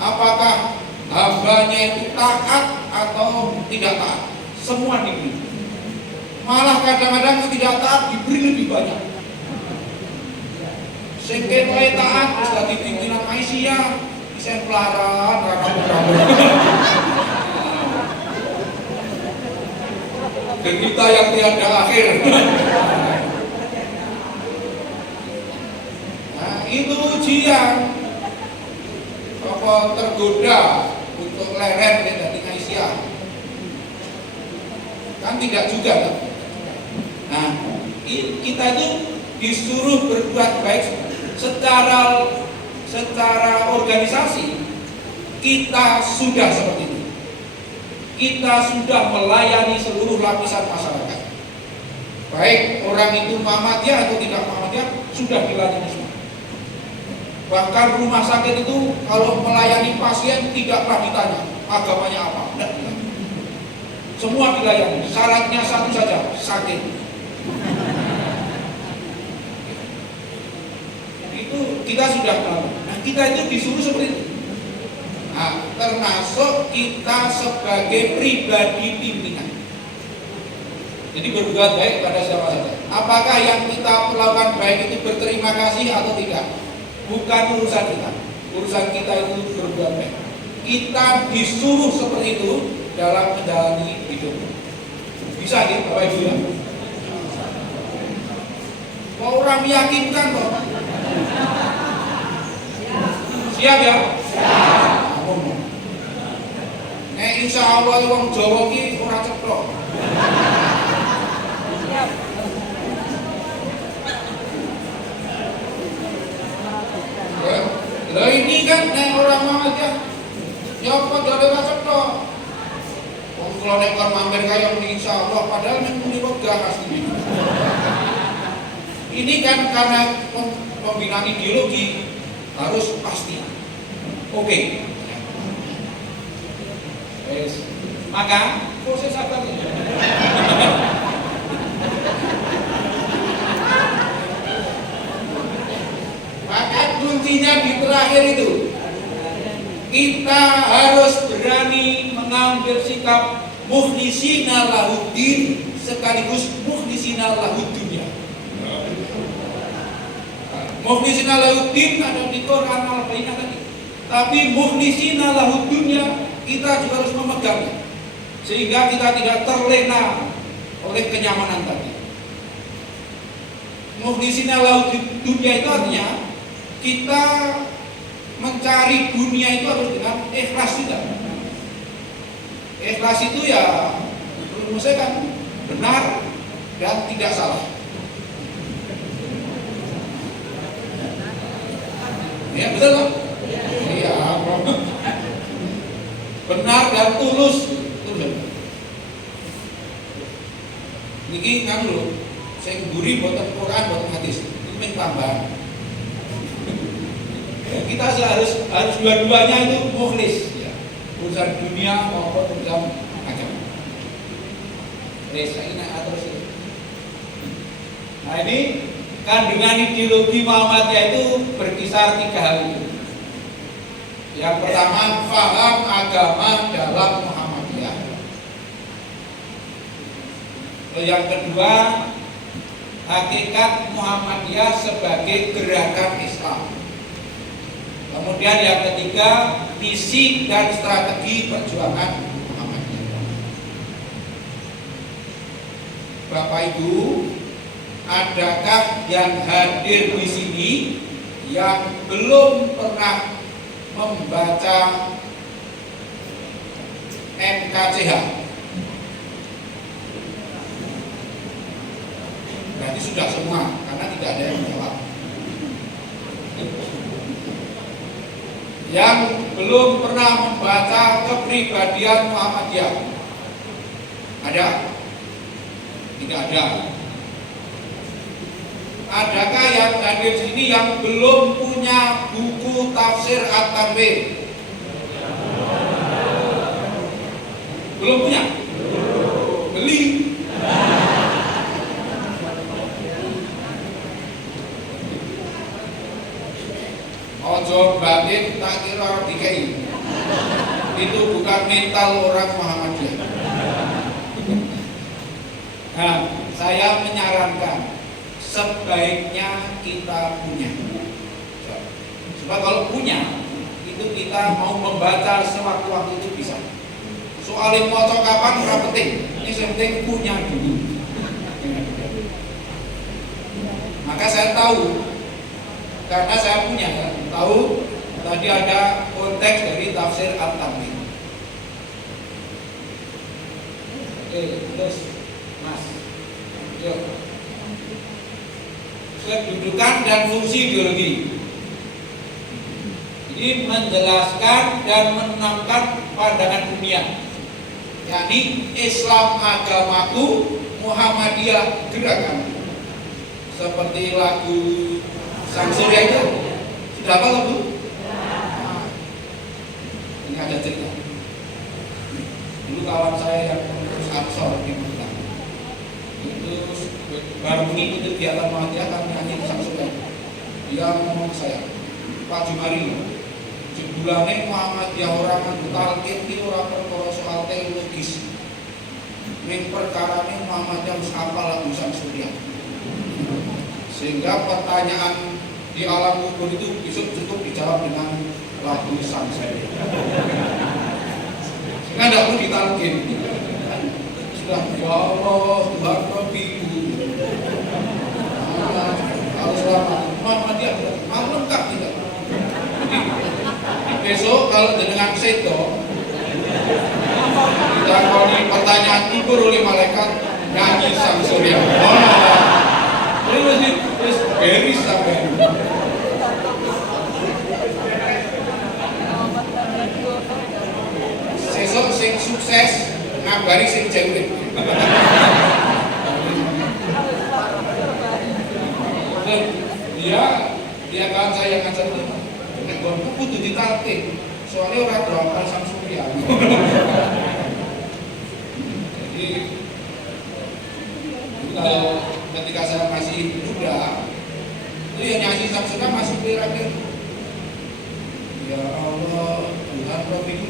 Apakah hambanya itu taat atau tidak taat? Semua diberi. Malah kadang-kadang tidak taat diberi lebih banyak. Sing kene taat wis dadi pimpinan Aisyah, isen pelaran rambut-rambut. Derita yang tiada akhir. Nah, itu ujian. Apa tergoda untuk leren dari Aisyah? Kan tidak juga kan? Nah, kita itu disuruh berbuat baik secara organisasi. Kita sudah seperti itu. Kita sudah melayani seluruh lapisan masyarakat. Baik orang itu Muhammadiyah atau tidak Muhammadiyah sudah dilayani semua. Bahkan rumah sakit itu kalau melayani pasien tidak pernah ditanya agamanya apa. Tidak. Semua dilayani. Syaratnya satu saja, sakit. Itu kita sudah melakukan. Nah, kita itu disuruh seperti itu. Nah, termasuk kita sebagai pribadi pimpinan. Jadi berbuat baik pada siapa saja. Apakah yang kita melakukan baik itu berterima kasih atau tidak? Bukan urusan kita. Urusan kita itu berbuat baik. Kita disuruh seperti itu dalam menjalani hidup. Bisa gitu, Bapak Ibu ya? Mau orang meyakinkan kok. Siap ya? Siap. Nek insya Allah wong Jawa ki ora cetok. Lah ini kan nek orang Muhammadiyah ya apa jare ora cetok. Wong kula nek kon mampir kaya muni insya Allah padahal nek muni wegah asli. Ini kan karena pembinaan ideologi harus pasti. Oke. Yes. Maka proses apa ini? Maka kuncinya di terakhir itu. Kita harus berani mengambil sikap mukhlisina lahuddin sekaligus mukhlisina lahuddunya. Mukhlisina lahuddin ada di Quran Al-Baqarah tadi. Tapi mukhlisina lahuddunya kita juga harus memegangnya sehingga kita tidak terlena oleh kenyamanan tadi. Mukhlisina lahuddunya itu artinya kita mencari dunia itu harus dengan ikhlas juga. Ikhlas itu ya rumusnya kan benar dan tidak salah. Ya betul kan? Iya. Benar dan tulus. Niki kan lho, saya gurih boten Quran boten hadis. Ini mung tambah. Kita harus dua-duanya itu mukhlis ya. Urusan dunia maupun urusan agama. Saya nak terus ini. Nah ini kandungan ideologi Muhammadiyah itu berkisar 3 hal itu. Yang pertama, paham agama dalam Muhammadiyah. Yang kedua, hakikat Muhammadiyah sebagai gerakan Islam. Kemudian yang ketiga, visi dan strategi perjuangan Muhammadiyah. Bapak Ibu, adakah yang hadir di sini yang belum pernah membaca NKCH? Berarti sudah semua, karena tidak ada yang menjawab. Yang belum pernah membaca kepribadian Muhammadiyah, ada? Tidak ada. Adakah yang hadir di sini yang belum punya buku tafsir At-Tanwir? Belum punya? Beli. Ojo batin tak kira orang DKI. Itu bukan mental orang Muhammadiyah. Nah, saya menyarankan sebaiknya kita punya. Sebab kalau punya, itu kita mau membaca sewaktu-waktu itu bisa. Soalnya mau kapan ora penting. Ini yang penting punya dulu. Maka saya tahu, karena saya punya, tahu tadi ada konteks dari tafsir At-Tanwir. Oke, terus Mas. Yuk. Kedudukan dan fungsi ideologi. Ini menjelaskan dan menenangkan pandangan dunia, yakni Islam agamaku, Muhammadiyah gerakan. Seperti lagu Sang Surya itu sudah apa lagu? Nah, ini ada cerita. Dulu kawan saya yang mengurus Ansor di Bulan itu baru mengikuti kegiatan Muhammadiyah kan nyanyi Sang Surya. Dia ngomong ke saya, Pak Jumari, jebulane Muhammadiyah orang talqin iki ora perkara soal teologis. Ning perkarane Muhammadiyah wis apal lagu Sang Surya. Sehingga pertanyaan di alam kubur itu bisa cukup dijawab dengan lagu Sang Surya. Sehingga tidak perlu ditalqin. Sudah, ya Allah, Tuhan Rabbiku. Kalau selama Muhammadiyah mau lengkap tidak. Besok kalau dengan seto ditangani pertanyaan kubur oleh malaikat nyanyi Sang Surya. Terus beris sampai. Sesok sing sukses ngabari sing jauh. Dia kawan saya yang ngajar itu nek gonku kudu ditalke. Soalnya orang berangkat Sang Surya. Jadi kalau ketika saya masih muda itu yang nyanyi Sang Surya masih berakhir. Ya Allah, Tuhan Rabbiku.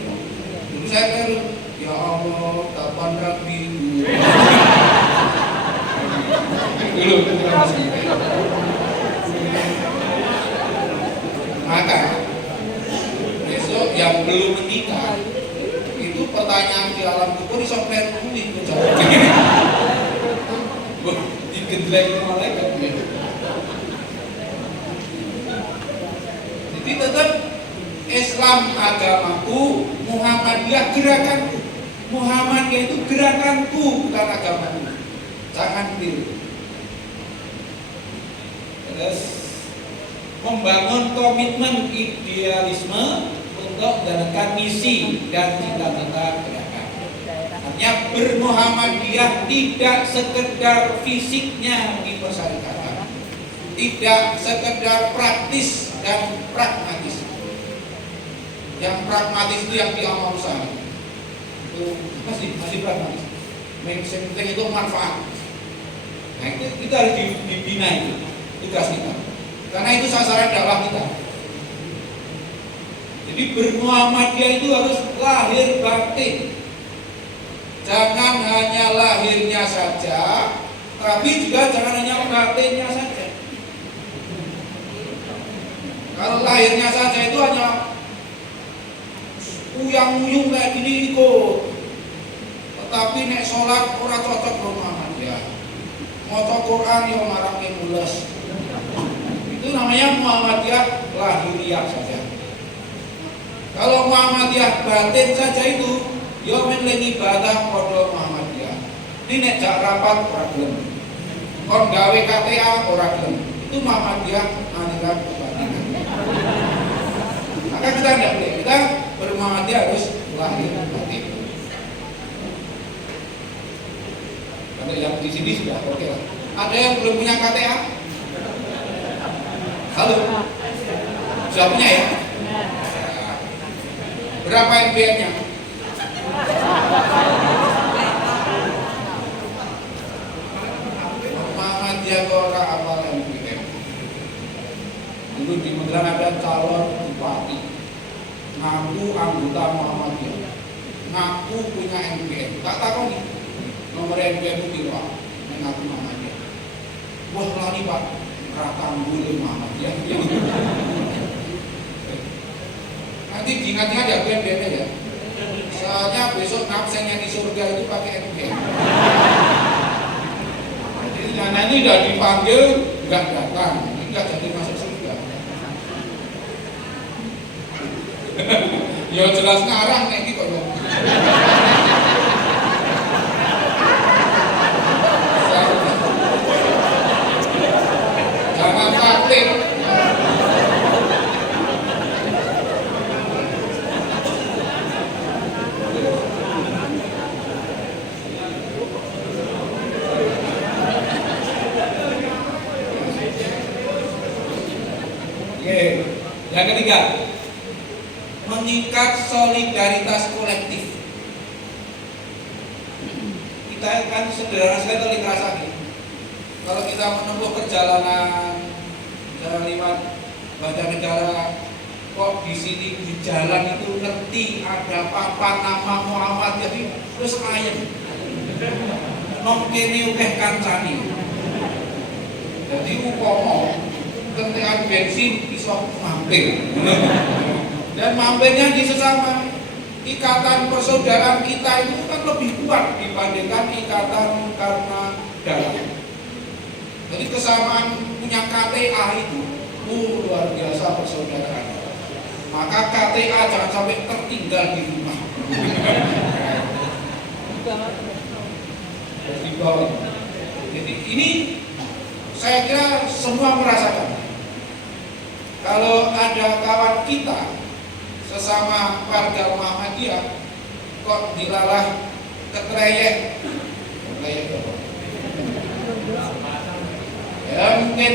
Dulu saya baru, ya Allah, kapan Rabbiku. Dulu masih. Maka besok yang belum menikah itu pertanyaan di alam kubur iso kleru itu jawab. Digendlek malaikat. Jadi tetap Islam agamaku, Muhammadiyah gerakanku. Muhammadiyah itu gerakanku, bukan agamaku. Jangan keliru. Terus membangun komitmen idealisme untuk menjalankan misi dan cita-cita gerakan. Artinya bermuhammadiyah tidak sekedar fisiknya dipersyarikatan, tidak sekedar praktis dan pragmatis. Yang pragmatis itu yang diamal usaha. Itu masih pragmatis. Yang penting itu manfaat. Nah itu kita harus dibina itu tugas kita. Karena itu sasaran dakwah kita. Jadi bermuhammadiyah itu harus lahir batin. Jangan hanya lahirnya saja, tapi juga jangan hanya batinnya saja. Kalau lahirnya saja itu hanya uyang-uyung kayak gini ikut. Tetapi nek sholat ora cocok karo Muhammadiyah. Maca Quran yo marake mules. Itu namanya Muhammadiyah lahiriah saja. Kalau Muhammadiyah batin saja itu yo men ibadah padha Muhammadiyah. Ini nek jak rapat ora gelem. Kon gawe KTA ora gelem. Itu Muhammadiyah aliran kebatinan. Maka kita tidak boleh, kita bermuhammadiyah harus lahir batin. Kalau yang di sini sudah oke lah. Ada yang belum punya KTA? belum? Sudah punya ya? Berapa NPM-nya? Muhammadiyah kok ora apal NPM. Dulu di Magelang ada calon bupati ngaku anggota Muhammadiyah, ngaku punya NPM. Tak takoni nomor NPM itu piro? Ngaku Muhammadiyah. Wah lari Pak, ratanggul Muhammadiyah. Nanti diingat-ingat ya NPM-nya ya. Soalnya besok absennya di surga itu pakai NPM. Jadi anak ini udah dipanggil nggak datang, nggak jadi masuk surga. Ya jelas ngarang nih kok. Jangan taklim. Yang ketiga, meningkat solidaritas kolektif. Kita kan sederhana sekali oleh kerasa nih. Kalau kita menempuh perjalanan jalan lewat Banjarnegara, kok di sini di jalan itu ngerti ada papan nama Muhammad jadi terus ayem. Nong kene ukeh kancani. Jadi upomo kentekan bensin iso mampir. Dan mampirnya di sesama. Ikatan persaudaraan kita itu kan lebih kuat dibandingkan ikatan karena darah. Jadi kesamaan punya KTA itu luar biasa persaudaraan. Maka KTA jangan sampai tertinggal di rumah. Jadi ini saya kira semua merasakan. Kalau ada kawan kita sesama warga Muhammadiyah kok dilalah ketreyek, ya mungkin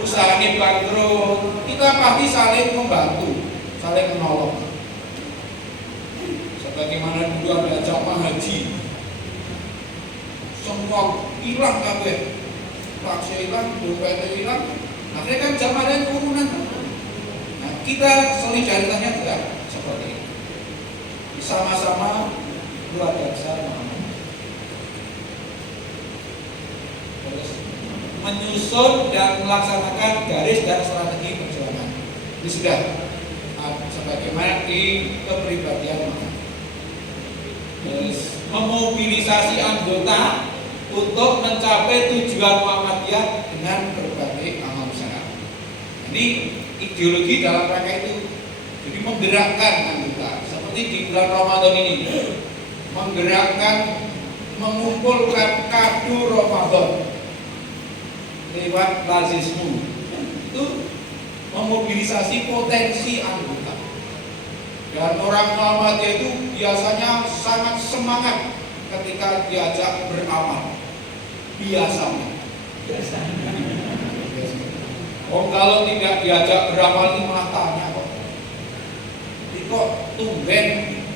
usahanya bangkrut, kita pasti saling membantu, saling menolong. Sebagaimana dulu ada jamaah haji, semua hilang kabeh, taksi hilang, dompetnya hilang, akhirnya kan jamaahnya turunan. Nah, kita solidaritasnya juga seperti ini, sama-sama keluarga besar Muhammad. Terus menyusun dan melaksanakan garis dan strategi perjuangan. Ini sudah sebagaimana di kepribadian Muhammad. Terus memobilisasi anggota untuk mencapai tujuan Muhammadiyah dengan berbagai amal usaha. Ini ideologi dalam rangka itu. Jadi menggerakkan anggota seperti di bulan Ramadan ini, menggerakkan, mengumpulkan kado Ramadan lewat lazismu, itu memobilisasi potensi anggota. Dan orang Muhammadiyah itu biasanya sangat semangat ketika diajak beramal. Biasanya. Oh kalau tidak diajak beramal ini malah tanya kok. Ini kok tumben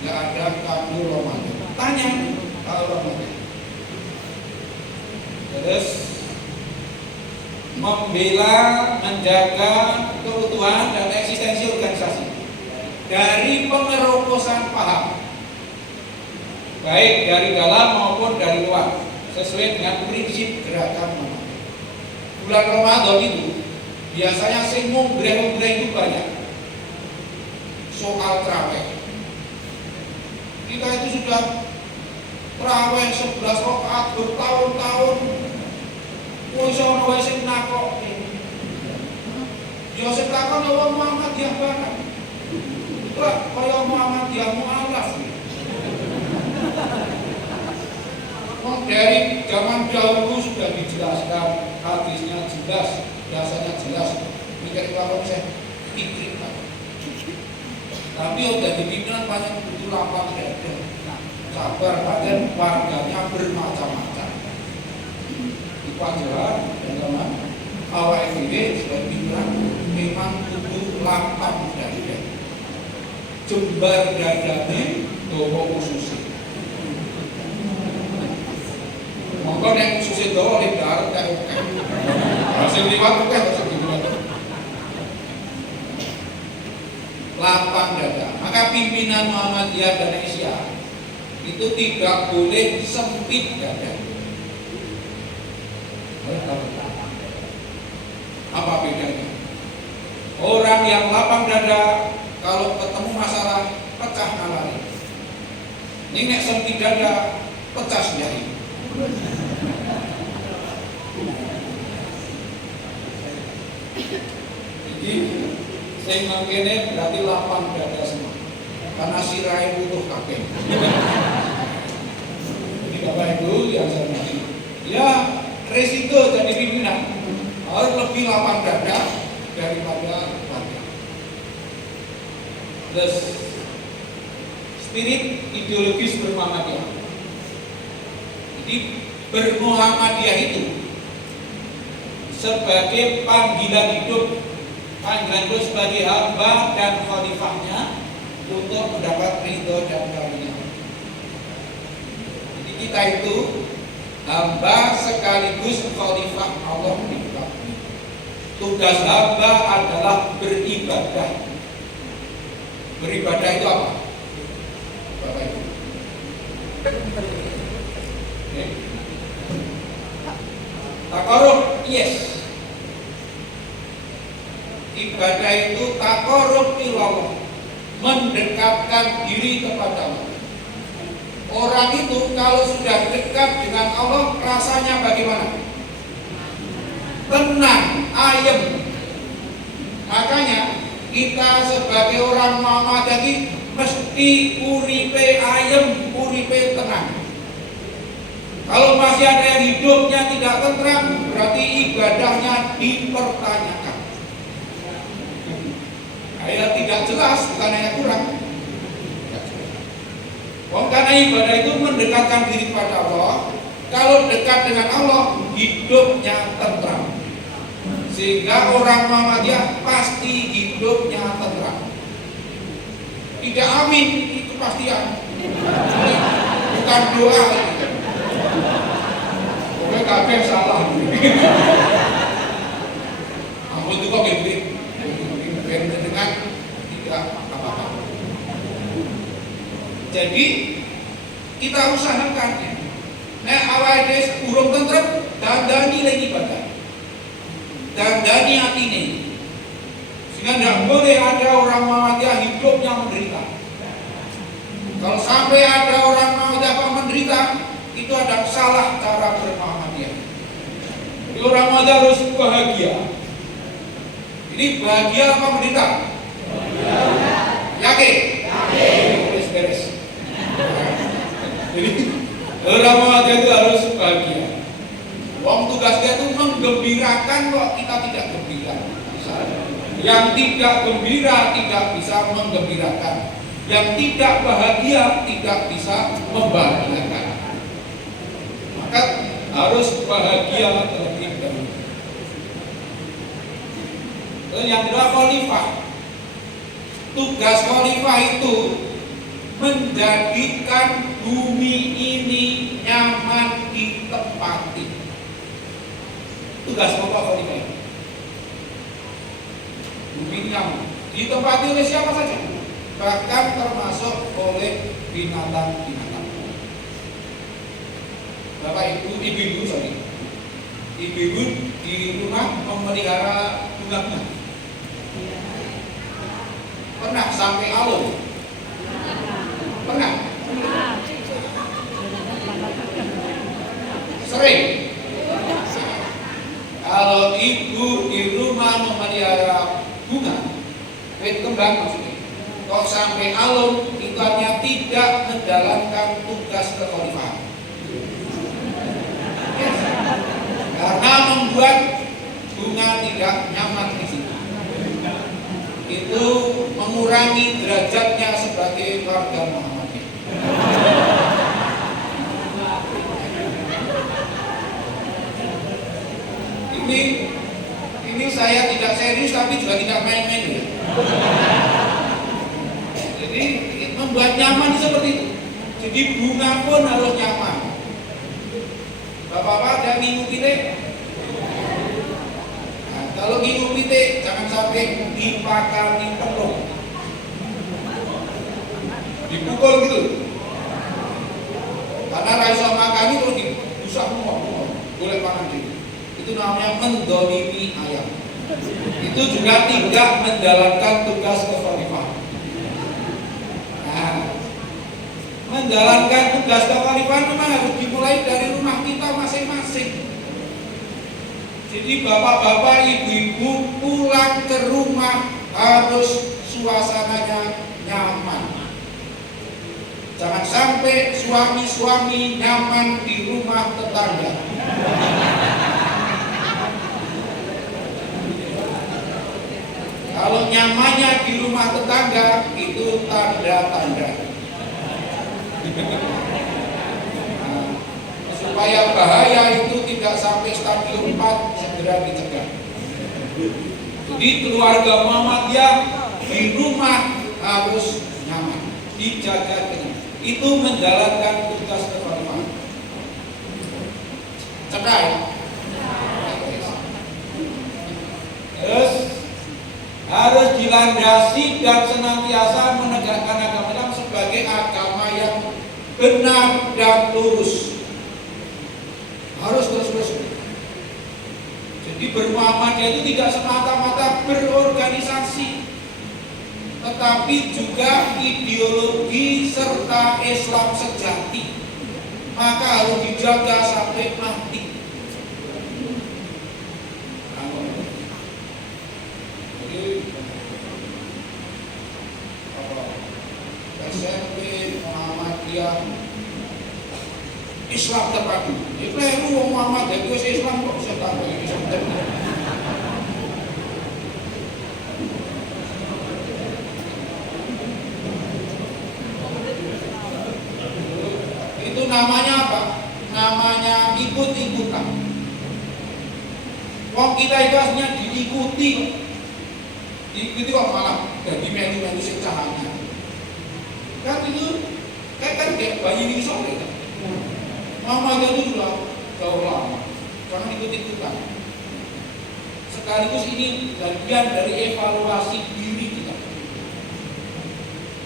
nggak ada kado Ramadan? Tanya kalau Ramadan. Terus membela, menjaga keutuhan dan eksistensi organisasi dari pengeroposan paham, baik dari dalam maupun dari luar, sesuai dengan prinsip gerakan Muhammadiyah. Bulan Ramadan itu biasanya sing ngombreh-ngombreh itu banyak. Soal traweh, kita itu sudah traweh 11 rakaat bertahun-tahun. Wis ana wae sing nakok. Ya sing takon wong Muhammadiyah banget. Kok kaya Muhammadiyah mualaf. Dari zaman dahulu sudah dijelaskan, hadisnya jelas, dasarnya jelas. Ini kalau saya pikir, tapi udah dipimpinan banyak butuh lapang dada. Sabar pada warganya bermacam-macam. Di Panjalan dan teman awal FIB sebagai pimpinan jembar dadane dawa ususe. Monggo nek ususe dawa ning darat kaya oke. Hasil liwat oke hasil liwat. Lapang dada. Maka pimpinan Muhammadiyah dan Isya itu tidak boleh sempit dada. Apa bedanya? Orang yang lapang dada kalau ketemu masalah pecah nalari. Ini nek sempit dada pecah sendiri. Jadi saya mangkene berarti lapang dada semua. Karena sirai butuh kakek. Jadi Bapak Ibu yang saya hormati, ya resiko jadi pimpinan harus lebih lapang dada daripada warga. Terus spirit ideologis bermuhammadiyah. Jadi bermuhammadiyah itu sebagai panggilan hidup sebagai hamba dan khalifahnya untuk mendapat ridho dan karunia. Jadi kita itu hamba sekaligus khalifah Allah di muka bumi. Tugas hamba adalah beribadah. Beribadah itu apa? Bapak Ibu. Takarub, yes. Ibadah itu takarub ilallah, mendekatkan diri kepada Allah. Orang itu kalau sudah dekat dengan Allah rasanya bagaimana? Tenang, ayem. Makanya kita sebagai orang Muhammadiyah mesti uripe ayem, uripe tenang. Kalau masih ada yang hidupnya tidak tentram, berarti ibadahnya dipertanyakan. Kayak tidak jelas, bukan hanya kurang. Karena ibadah itu mendekatkan diri kepada Allah. Kalau dekat dengan Allah, hidupnya tentram. Sehingga orang Muhammadiyah pasti hidupnya tentram. Tidak amin, itu pasti amin. Bukan doa. Pokoknya kabeh salah. Ampun itu kok gede. Dengan tidak apa-apa. Jadi kita usahakan ya. Nek awal des urung tentrem dandani lagi ibadah. Dandani atine. Sehingga tidak boleh ada orang Muhammadiyah hidupnya menderita. Kalau sampai ada orang Muhammadiyah menderita, itu ada salah cara bermuhammadiyah. Jadi orang Muhammadiyah harus bahagia. Ini bahagia apa menderita? Yakin? Yakin. Beres. Jadi orang Muhammadiyah itu harus bahagia. Wong tugas dia itu menggembirakan kok kita tidak gembira. Yang tidak gembira tidak bisa menggembirakan. Yang tidak bahagia tidak bisa membahagiakan. Maka harus bahagia terlebih dahulu. Yang kedua khalifah. Tugas khalifah itu menjadikan bumi ini nyaman ditempati. Tugas khalifah itu. Bumi ini nyaman ditempati oleh siapa saja, bahkan termasuk oleh binatang-binatang. Bapak ibu, ibu-ibu di rumah memelihara bunga-bunga. Pernah sampai alun? Pernah? Sering? Kalau ibu di rumah memelihara bunga, wit kembang maksudnya, kok sampai alun, itu hanya tidak menjalankan tugas kekhalifahan. Karena membuat bunga tidak nyaman di situ. Itu mengurangi derajatnya sebagai warga Muhammadiyah. Ini saya tidak serius tapi juga tidak main-main ya. Jadi membuat nyaman seperti itu. Jadi bunga pun harus nyaman. Bapak-bapak ada ngingu pitik? Nah, kalau ngingu pitik jangan sampai dipakani penuh, dipukul gitu. Karena raiso makani terus dibusak semua, boleh makan diri. Itu namanya mendolimi ayam. Itu juga tidak menjalankan tugas kekhalifahan. Nah, menjalankan tugas kekhalifahan memang harus dimulai dari rumah kita masing-masing. Jadi bapak-bapak, ibu-ibu pulang ke rumah harus suasananya nyaman. Jangan sampai suami-suami nyaman di rumah tetangga. Kalau nyamannya di rumah tetangga itu tanda-tanda. Nah, supaya bahaya itu tidak sampai stadium 4 segera dicegah. Jadi keluarga Muhammadiyah di rumah harus nyaman, dijaga dengan itu menjalankan tugas kekhalifahan. Cerai. Terus harus dilandasi dan senantiasa menegakkan agama Islam sebagai agama yang benar dan lurus. Harus terus-terus. Jadi bermuamalah itu tidak semata-mata berorganisasi, tetapi juga ideologi serta Islam sejati. Maka harus dijaga sampai mati. SMP Muhammadiyah Islam terpadu. Itu wong Muhammad ya wis Islam kok bisa tambah Islam terpadu. Itu namanya apa? Namanya ikut-ikutan. Wong kita itu aslinya diikuti. Diikuti kok malah jadi melu-melu sing cahanya. Kan itu kan kayak bayi ini sore kan. Mama itu sudah jauh lama, jangan ikut-ikutan. Sekaligus ini bagian dari evaluasi diri kita.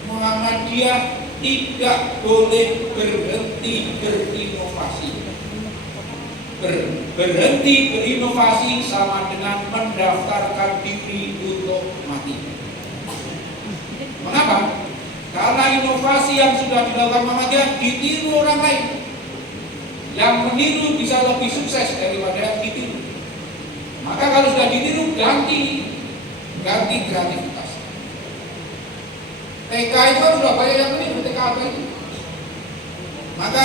Muhammadiyah tidak boleh berhenti berinovasi. Berhenti berinovasi sama dengan mendaftarkan diri untuk mati. Mengapa? Karena inovasi yang sudah dilakukan Muhammadiyah ditiru orang lain. Yang meniru bisa lebih sukses daripada yang ditiru. Maka kalau sudah ditiru ganti kreativitas. TK itu kan sudah banyak yang meniru TK apa itu. Maka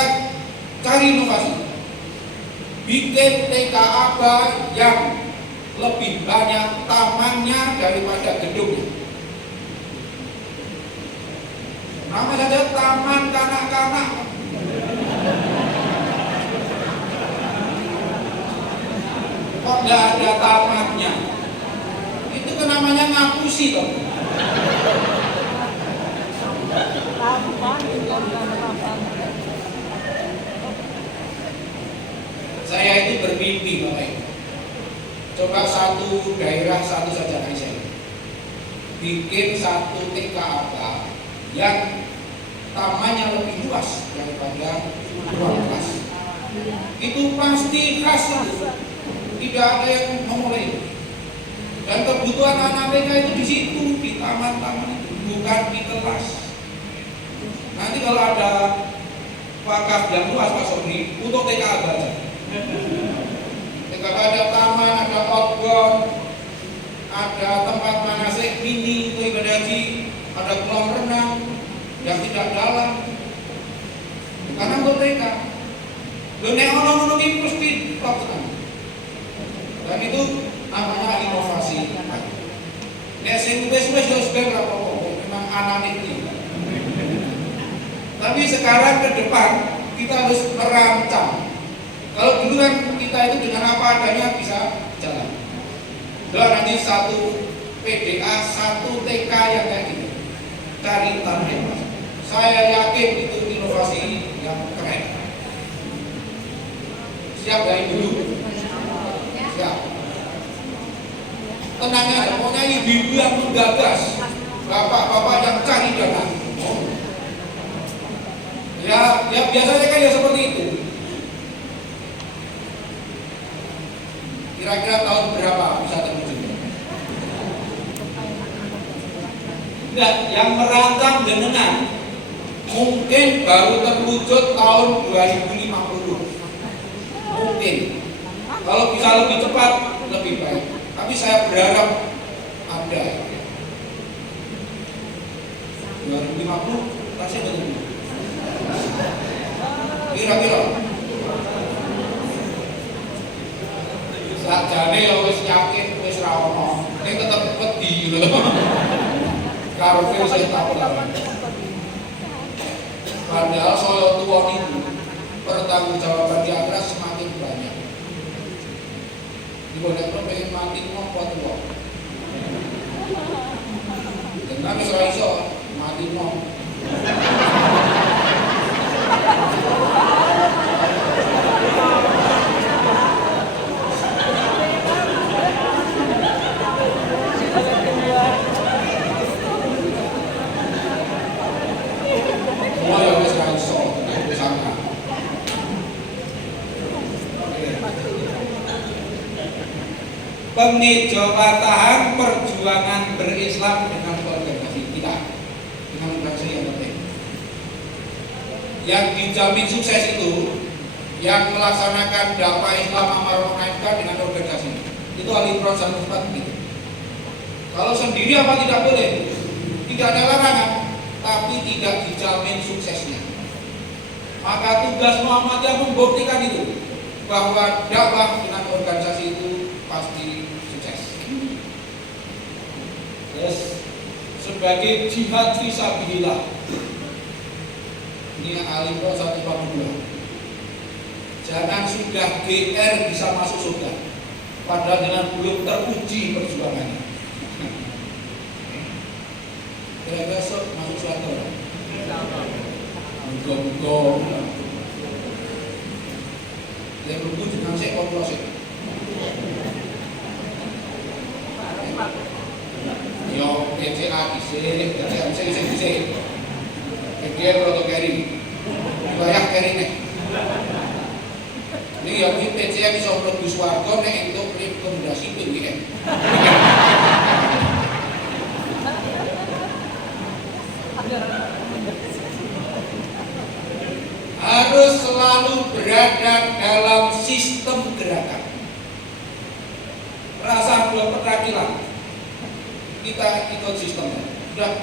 cari inovasi. Bikin TK apa yang lebih banyak tamannya daripada gedungnya. Nama saja taman kanak-kanak. Kok nggak ada tamannya? Itu kan namanya ngapusi toh. Saya itu bermimpi Bapak Ibu. Coba satu daerah satu saja saya. Bikin satu TK apa yang tamannya lebih luas daripada ruang kelas. Itu pasti khas itu. Tidak ada yang memulai. Dan kebutuhan anak mereka itu di situ, di taman-taman itu, bukan di kelas. Nanti kalau ada wakaf yang luas Pak Sobri, untuk TK aja. TK ada taman, ada outbound, ada tempat manasik mini untuk ibadah haji, ada kolam renang yang tidak dalam. Karena untuk TK, nek ono-ono iki mesti top sekali. Dan itu namanya inovasi. Nek sing wis-wis yo sebenarnya apa-apa, memang anane iki. Tapi sekarang ke depan kita harus merancang. Kalau dulu kan kita itu dengan apa adanya bisa jalan. Kalau nanti satu PDA, satu TK yang kayak gini, cari target Saya yakin itu inovasi yang keren. Siap dari dulu? Siap. Tenang aja, pokoknya ibu-ibu yang menggagas, bapak-bapak yang cari dana. Ya biasanya kan ya seperti itu. Kira-kira tahun berapa bisa terwujud? Enggak, yang merancang jenengan mungkin baru terwujud tahun 2050. Mungkin. Kalau bisa lebih cepat, lebih baik. Tapi saya berharap ada. 2050 pasti betul. Kira-kira. Sakjane ya wis yakin wis ra ono. Ning tetep wedi lho. Karepe saya tak tahu. Padahal saya tua itu pertanggungjawaban di akhirat semakin banyak. Dibanding pengen mati ngopo tua. Karena misalnya iso mati mau. Pemijokatahan perjuangan berislam dengan organisasi kita, dengan organisasi yang penting. Yang dijamin sukses itu, yang melaksanakan dakwah Islam amar ma'ruf dengan organisasi. Itu Al-Imran 104 gitu. Kalau sendiri apa tidak boleh? Tidak ada larangan, tapi tidak dijamin suksesnya. Maka tugas Muhammadiyah membuktikan itu, bahwa dakwah dengan organisasi itu pasti sukses. Yes. Sebagai jihad fisabilillah. Ini Al-Imran 142. Jangan sudah GR bisa masuk surga, padahal dengan belum teruji perjuangannya. Kira-kira masuk surga. Muga-muga. Yang berhubung dengan saya kontrol. Yo PCA bisa. PCA atau carry. Banyak carry nih. Ini yang PCA bisa produksi warga nih untuk rekomendasi PGM. Harus selalu berada dalam sistem gerakan. Rasa dua keterampilan. Kita ikut sistemnya. Sudah.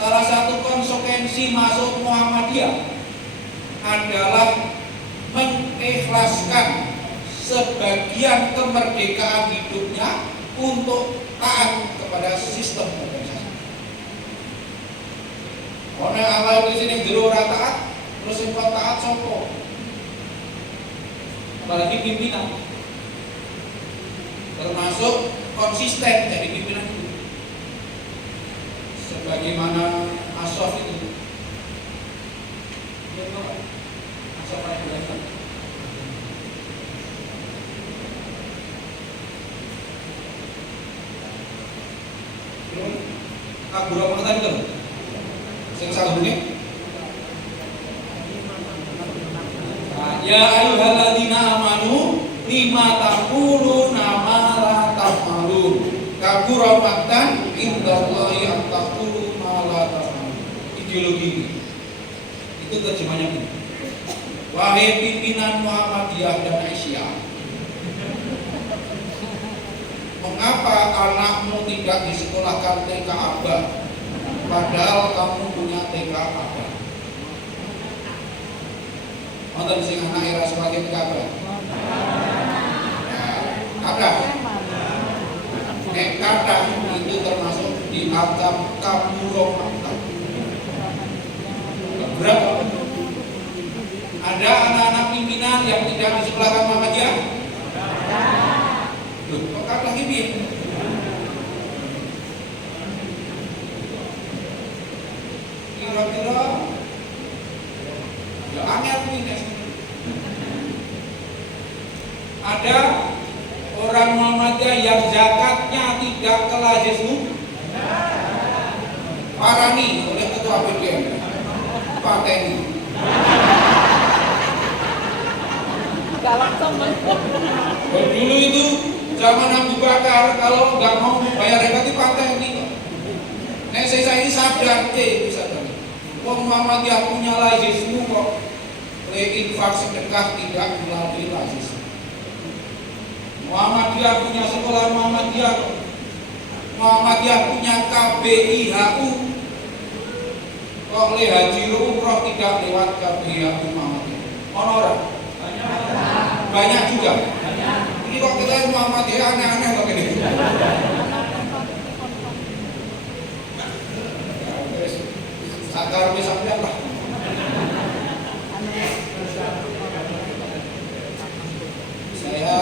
Salah satu konsekuensi masuk Muhammadiyah adalah mengikhlaskan sebagian kemerdekaan hidupnya untuk taat kepada sistem organisasi. Orang awal di sini jero ora taat, terus yang taat sopo. Apalagi pimpinan. Termasuk konsisten jadi pimpinan itu. Sebagaimana Asof itu. Asof yang biasa. Kabur apa tadi kan? Sing salahnya. Ya ayyuhalladzina amanu lima taquluna ma la taf'alun. Kabura maqtan indallahi an taqulu ma la taf'alun. Ideologi ini. Itu terjemahnya ini. Wahai pimpinan Muhammadiyah dan Aisyah, mengapa anakmu tidak disekolahkan TK Abah, padahal kamu punya TK Abah? Wonten sing anak era sebagai TK Abah? Abah. Nek kata itu termasuk diancam kaburo makta. Berapa? Ada anak-anak pimpinan yang tidak disekolahkan Muhammadiyah? Loh, kok kata gini? kira-kira ya angel ini. Ada orang Muhammadiyah yang zakatnya tidak ke Lazismu parani oleh ketua PDM pateni. Galak temen. Dulu itu zaman Abu Bakar kalau nggak mau bayar zakat itu pateni. Nek saya ini sadar bisa tadi. Wong Muhammadiyah punya lazismu kok infak sedekah tidak melalui lazis. Muhammadiyah punya sekolah Muhammadiyah kok. Muhammadiyah punya KBIHU kok haji umroh tidak lewat KBIHU Muhammadiyah. Honorer banyak juga. Ini kok kita Muhammadiyah aneh-aneh kok ini. Sakar bisa lah. Saya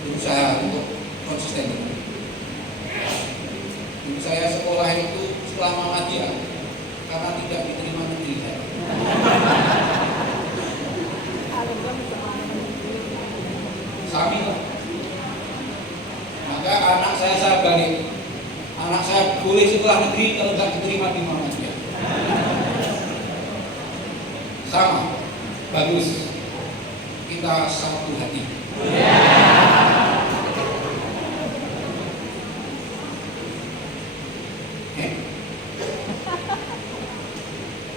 berusaha untuk konsisten. Saya sekolah itu sekolah Muhammadiyah karena tidak diterima negeri saya. Sami lah. Maka anak saya balik. Anak saya boleh sekolah negeri kalau tidak diterima di Muhammadiyah. Sama, bagus. Kita satu hati.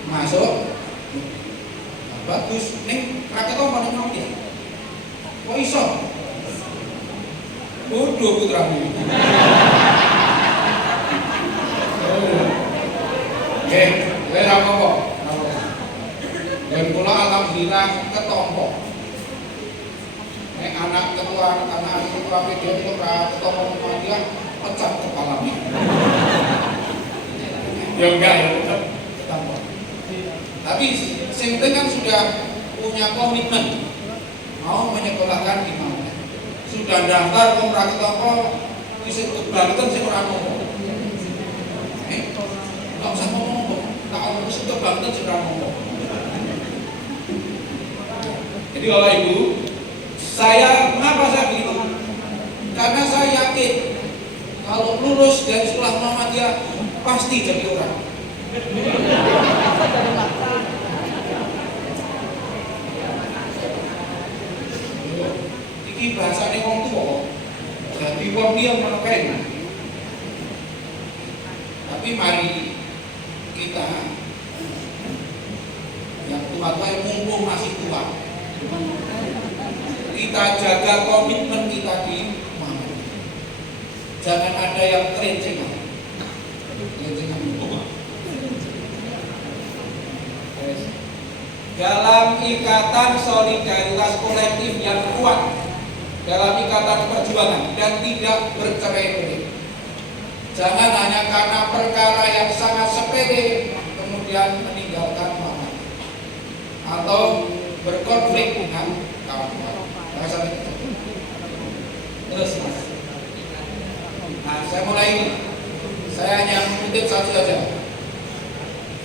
Masuk. Bagus. Nih, kakek kau mana mau dia? Kok iso? Bodoh putramu. Oke, saya apa? Dan pula alhamdulillah ketompo. Anak ketua PDM itu ketua Muhammadiyah pecah kepalanya. Ya enggak ya, tetap ketompo. Tapi Simpen kan sudah punya komitmen mau menyekolahkan di mana. Sudah daftar kontrak ketompo, bisa kebangetan sih orang ngomong. Nggak usah ngomong, kalau harus kebangetan sih orang ngomong. Jadi Bapak Ibu, kenapa saya begitu? Karena saya yakin kalau lulus dari sekolah Muhammadiyah pasti jadi orang. Ini bahasanya orang tua, jadi orang dia menekan. Tapi mari kita yang tua-tua yang mumpung masih tua, kita jaga komitmen kita di Muhammadiyah. Jangan ada yang kerencengan. Dalam ikatan solidaritas kolektif yang kuat, dalam ikatan perjuangan dan tidak bercerai-berai. Jangan hanya karena perkara yang sangat sepele kemudian meninggalkan Muhammadiyah atau berkonflik dengan kawan-kawan. Terus mas. Nah saya mulai ini. Saya hanya mengutip satu saja.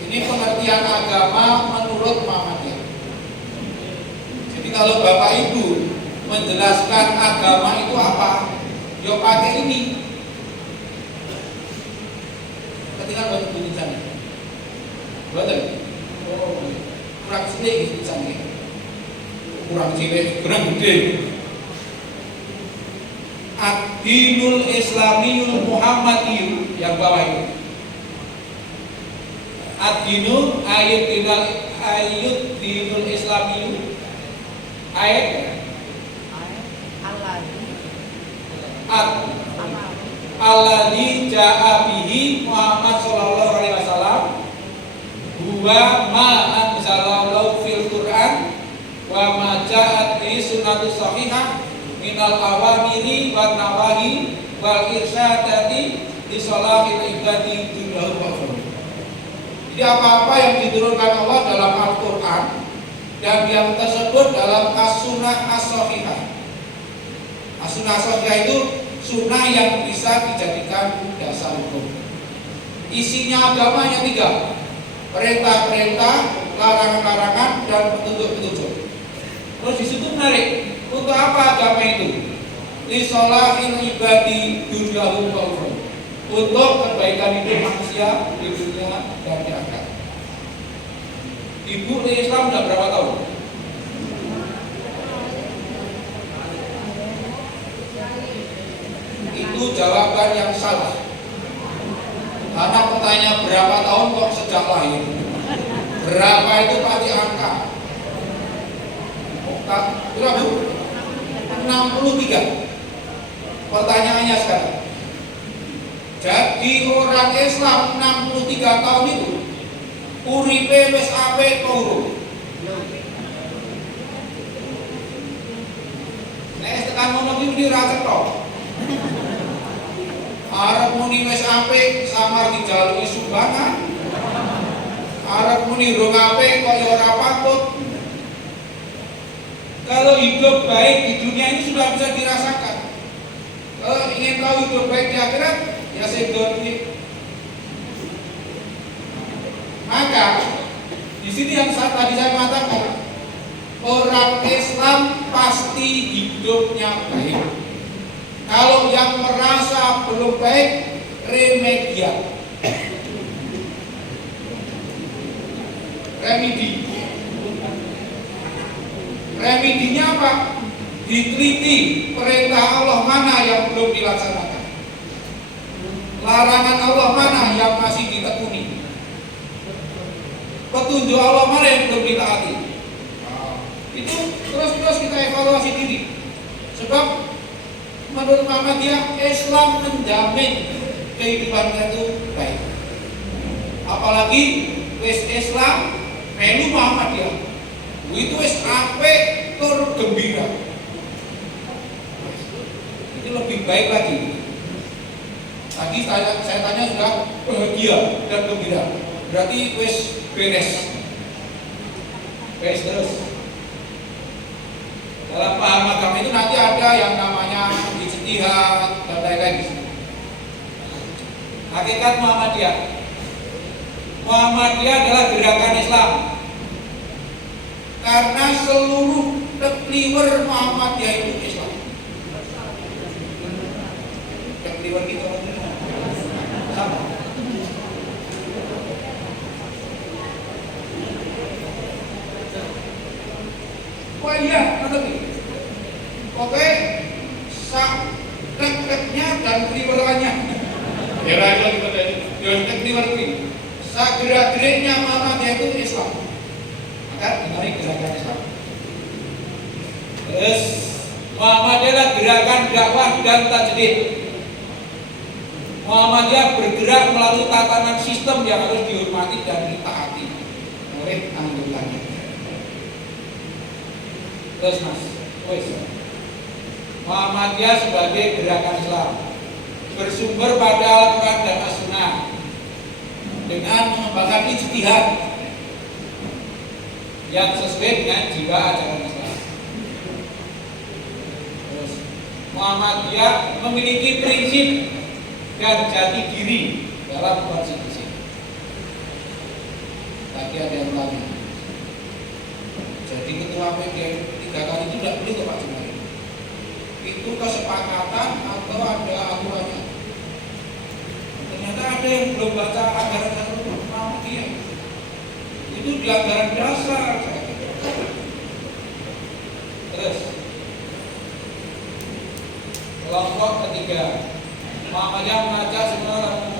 Ini pengertian agama menurut Muhammadiyah. Jadi kalau Bapak Ibu menjelaskan agama itu apa, ya pakai ini. Ketika baru tulisan ini, betul? Oh, kurang sedikit tulisannya. Kurang cilik, kurang gede. Ad-dinul Islamiyul Muhammadiyyu yang bawah itu. Ad-dinu ayat dinul Islamiyyu ayat alladzi ja'a bihi Muhammad sallallahu alaihi wasallam huwa ma anzalallahu fil Qur'an wa ma ja'at bi sunnatus sahihah minal awamiri wan nawahi wal irsyadati li sholahil ibadi dunahu wa ukhra. Jadi apa-apa yang diturunkan Allah dalam Al-Qur'an dan yang tersebut dalam as-sunnah as-sahihah. As-sunnah as-sahihah itu sunnah yang bisa dijadikan dasar hukum. Isinya agama hanya 3. Perintah-perintah, larangan-larangan, dan petunjuk-petunjuk. Terus di situ menarik. Untuk apa agama itu? Lisolahil ibadi dunyahum wa ukhra. Untuk kebaikan hidup manusia di dunia dan di akhirat. Ibu di Islam udah berapa tahun? Itu jawaban yang salah. Karena pertanyaan berapa tahun kok sejak lahir? Berapa itu pasti angka. Berapa? 63. Pertanyaannya sekarang. Jadi orang Islam 63 tahun itu uripe wis apik apa urung? Nek tekan ngono iki ora ketok. Arep muni wis apik samar dijaluki sumbangan. Arep muni rong apik kok ya ora patut. Kalau hidup baik di dunia ini sudah bisa dirasakan. Kalau ingin tahu hidup baik di akhirat, ya sedoni. Maka di sini yang tadi saya katakan, orang Islam pasti hidupnya baik. Kalau yang merasa belum baik, remedial. Remedinya apa? Diteliti perintah Allah mana yang belum dilaksanakan, larangan Allah mana yang masih ditekuni, petunjuk Allah mana yang belum ditaati. Itu terus kita evaluasi diri. Sebab menurut Muhammadiyah, Islam menjamin kehidupannya itu baik. Apalagi wis Islam melu Muhammadiyah, itu wis apik tur gembira. Ini lebih baik lagi. Tadi saya tanya sudah bahagia dan gembira, berarti wis beres terus. Dalam paham agama itu nanti ada yang namanya ijtihad dan lain-lain. Hakikat Muhammadiyah adalah gerakan Islam. Karena seluruh tekliwer Muhammadiyah itu Islam. Tekliwer kita sama. Wah iya, nanti. Oke, sak tek-teknya dan keliwerannya. Ya lagi pada ya tekliwer ini. Sak gerak-geriknya Muhammadiyah itu Islam. Maka menarik gerakan Islam. Terus Muhammadiyah adalah gerakan dakwah dan tajdid. Muhammadiyah bergerak melalui tatanan sistem yang harus dihormati dan ditaati oleh anggotanya. Terus Muhammadiyah sebagai gerakan Islam bersumber pada Al-Quran dan As-Sunnah dengan mengembangkan ijtihad yang sesuai dengan jiwa ajaran Islam. Terus Muhammadiyah memiliki prinsip dan jati diri dalam konstitusi. Tadi ada yang tanya, jadi ketua PGM 3 kali itu tidak boleh ke Pak Jumari. Itu kesepakatan atau ada aturannya? Ternyata ada yang belum baca anggaran dasar Muhammadiyah. Itu di anggaran dasar. Terus kelompok ketiga, Muhammadiyah mengajak semua orang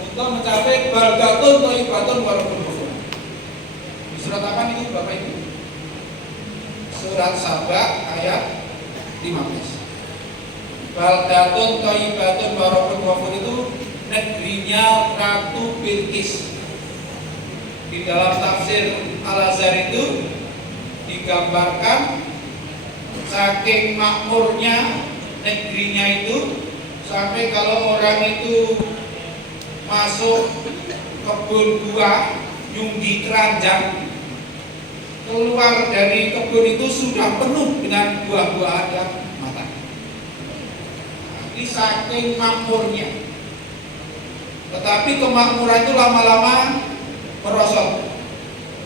untuk mencapai baldatun thayyibatun walaupun kufur. Di surat apa itu Bapak Ibu? Surat Saba ayat 15. Baldatun thayyibatun walaupun kufur itu negerinya Ratu Bilqis. Di dalam tafsir Al-Azhar itu digambarkan saking makmurnya negerinya itu sampai kalau orang itu masuk kebun buah nyunggi keranjang, keluar dari kebun itu sudah penuh dengan buah-buahan yang matang. Ini saking makmurnya. Tetapi kemakmuran itu lama-lama merosot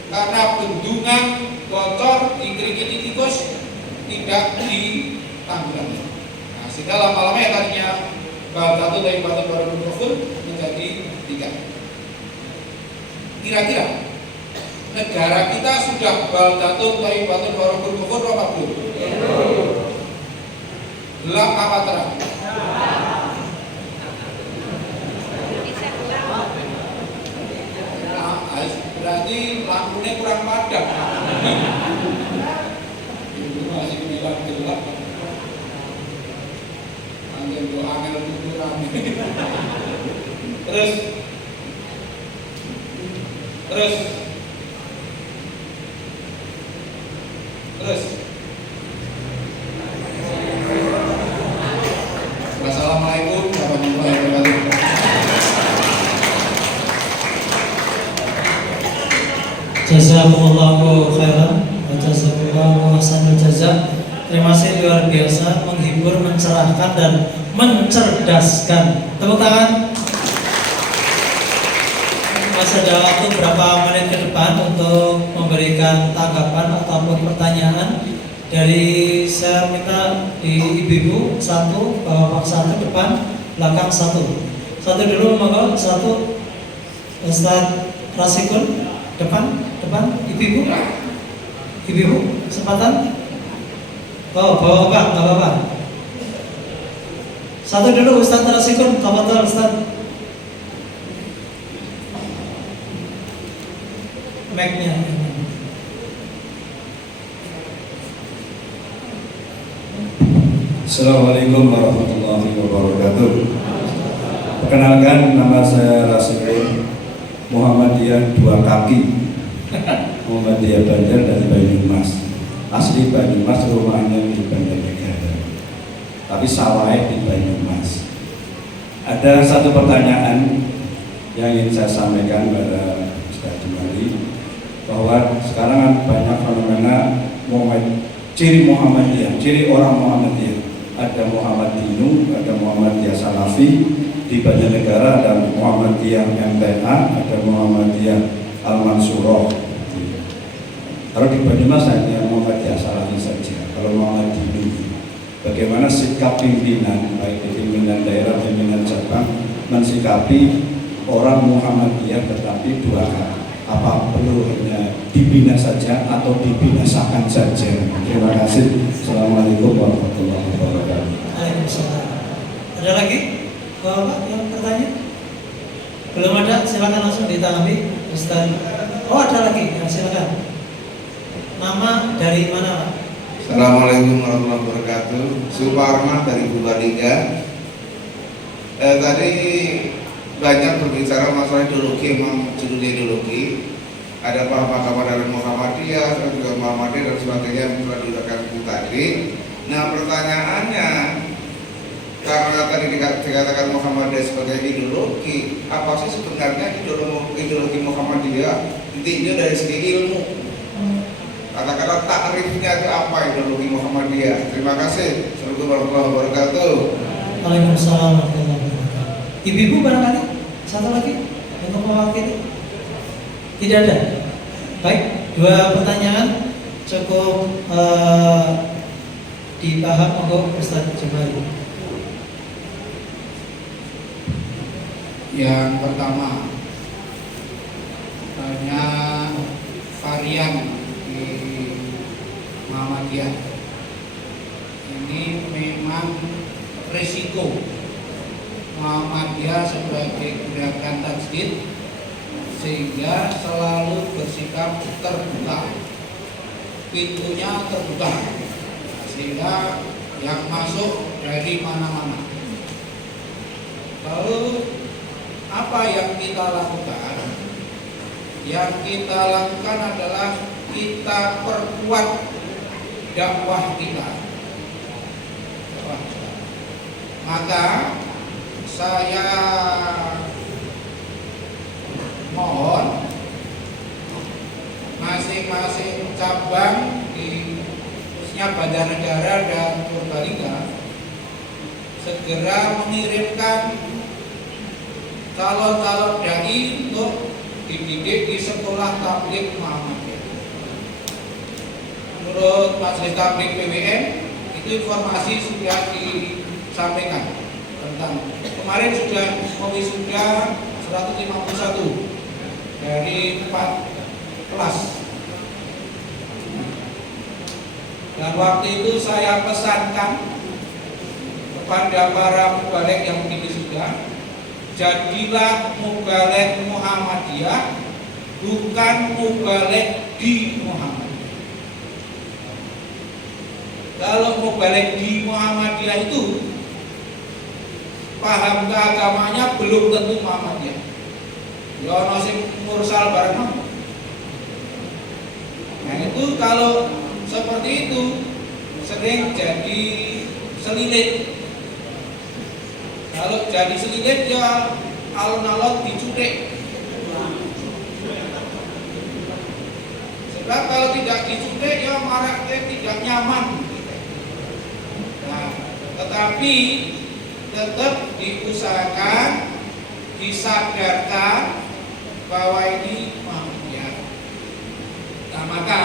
karena bendungan bocor dikerikiti tikus tidak ditanggulangi. Nah, sehingga lama-lama yang tadinya Baldatun Thayyibatun Barakun Ghafur menjadi 3. Kira-kira negara kita sudah Baldatun Thayyibatun Barakun Ghafur apa belum? Gelap apa terang? Berarti lampunya kurang padam. Itu masih bilang gelap. Angin doa angin itu rame. Terus Wassalamualaikum warahmatullahi wabarakatuh. Jazakumullahu khairan wa jazakumullahu ahsanul jazak. Terima kasih luar biasa, menghibur, mencerahkan dan mencerdaskan. Tepuk tangan. Masih ada waktu berapa menit ke depan untuk memberikan tanggapan ataupun pertanyaan. Dari saya minta di ibu-ibu 1, bapak 1 depan, belakang 1 dulu, monggo 1. Ustaz Rasikun depan, ibu-ibu, kesempatan. Oh, bapak, nggak apa-apa. 1 dulu, Ustaz Rasikun, tafadhol Ustaz. Mic-nya. Assalamualaikum warahmatullahi wabarakatuh. Perkenalkan, nama saya Rasikun, Muhammadiyah 2 kaki, Muhammadiyah Banjar dari Banyumas. Asli Banyumas, rumahnya di Banjarnegara, tapi sawahnya di Banyumas. Ada satu pertanyaan yang ingin saya sampaikan pada Ustaz Jumari, bahwa sekarang kan banyak fenomena ciri Muhammadiyah, ciri orang Muhammadiyah. Ada Muhammadinu, ada Muhammadiyah Salafi, di Banjarnegara ada Muhammadiyah MTA, ada Muhammadiyah Al-Mansurah. Kalau di Banyumas hanya Muhammadiyah Salafi saja. Kalau Muhammadinu, bagaimana sikap pimpinan, baik pimpinan daerah, pimpinan cabang, mensikapi orang Muhammadiyah tetapi 2 kali? Apa perlu hanya dibina saja atau dibinasakan saja? Terima kasih. Assalamualaikum warahmatullahi wabarakatuh. Waalaikumsalam. Ada lagi bapak yang bertanya? Belum ada, silakan langsung ditanggapi Ustaz. Oh, ada lagi, ya, silakan. Nama dari mana Pak? Assalamualaikum warahmatullahi wabarakatuh. Suparman dari Purbalingga. Tadi banyak berbicara masalah ideologi, memang judulnya ideologi. Ada paham-paham dari Muhammadiyah, dan juga Muhammadiyah dan sebagainya yang telah dilakukan tadi. Nah, pertanyaannya, karena tadi dikatakan Muhammadiyah sebagai ideologi, apa sih sebenarnya ideologi Muhammadiyah? Intinya dari segi ilmu. Katakanlah takrifnya itu apa ideologi Muhammadiyah? Terima kasih. Assalamualaikum warahmatullahi wabarakatuh. Waalaikumsalam warahmatullahi wabarakatuh. Ibu-ibu barangkali satu lagi untuk mewakili? Tidak ada. Baik, 2 pertanyaan cukup dipaham untuk Ustaz Jumari. Yang pertama, banyak varian di Muhammadiyah. Ini memang resiko Muhammadiyah sebagai gerakan tajdid, sehingga selalu bersikap terbuka, pintunya terbuka, sehingga yang masuk dari mana-mana. Lalu apa yang kita lakukan? Yang kita lakukan adalah kita perkuat dakwah kita. Maka saya mohon masing-masing cabang di khususnya Banjarnegara dan Purbalingga segera mengirimkan calon-calon dai untuk dididik di sekolah tabligh Muhammadiyah. Menurut Majelis Tabligh PWN itu informasi sudah disampaikan tentang kemarin sudah mewisuda 151 dari 4 kelas. Dan waktu itu saya pesankan kepada para mubaligh yang wisuda, jadilah mubaligh Muhammadiyah, bukan mubaligh di Muhammadiyah. Kalau mubaligh di Muhammadiyah itu paham keagamanya belum tentu Muhammadiyah. Ya ono sing mursal bareng. Nah itu kalau seperti itu sering jadi selilit. Kalau jadi selilit ya alon-alon diculik. Sebab kalau tidak diculik ya maraknya tidak nyaman. Nah, tetapi tetap diusahakan, disadarkan bahwa ini Muhammadiyah. Nah maka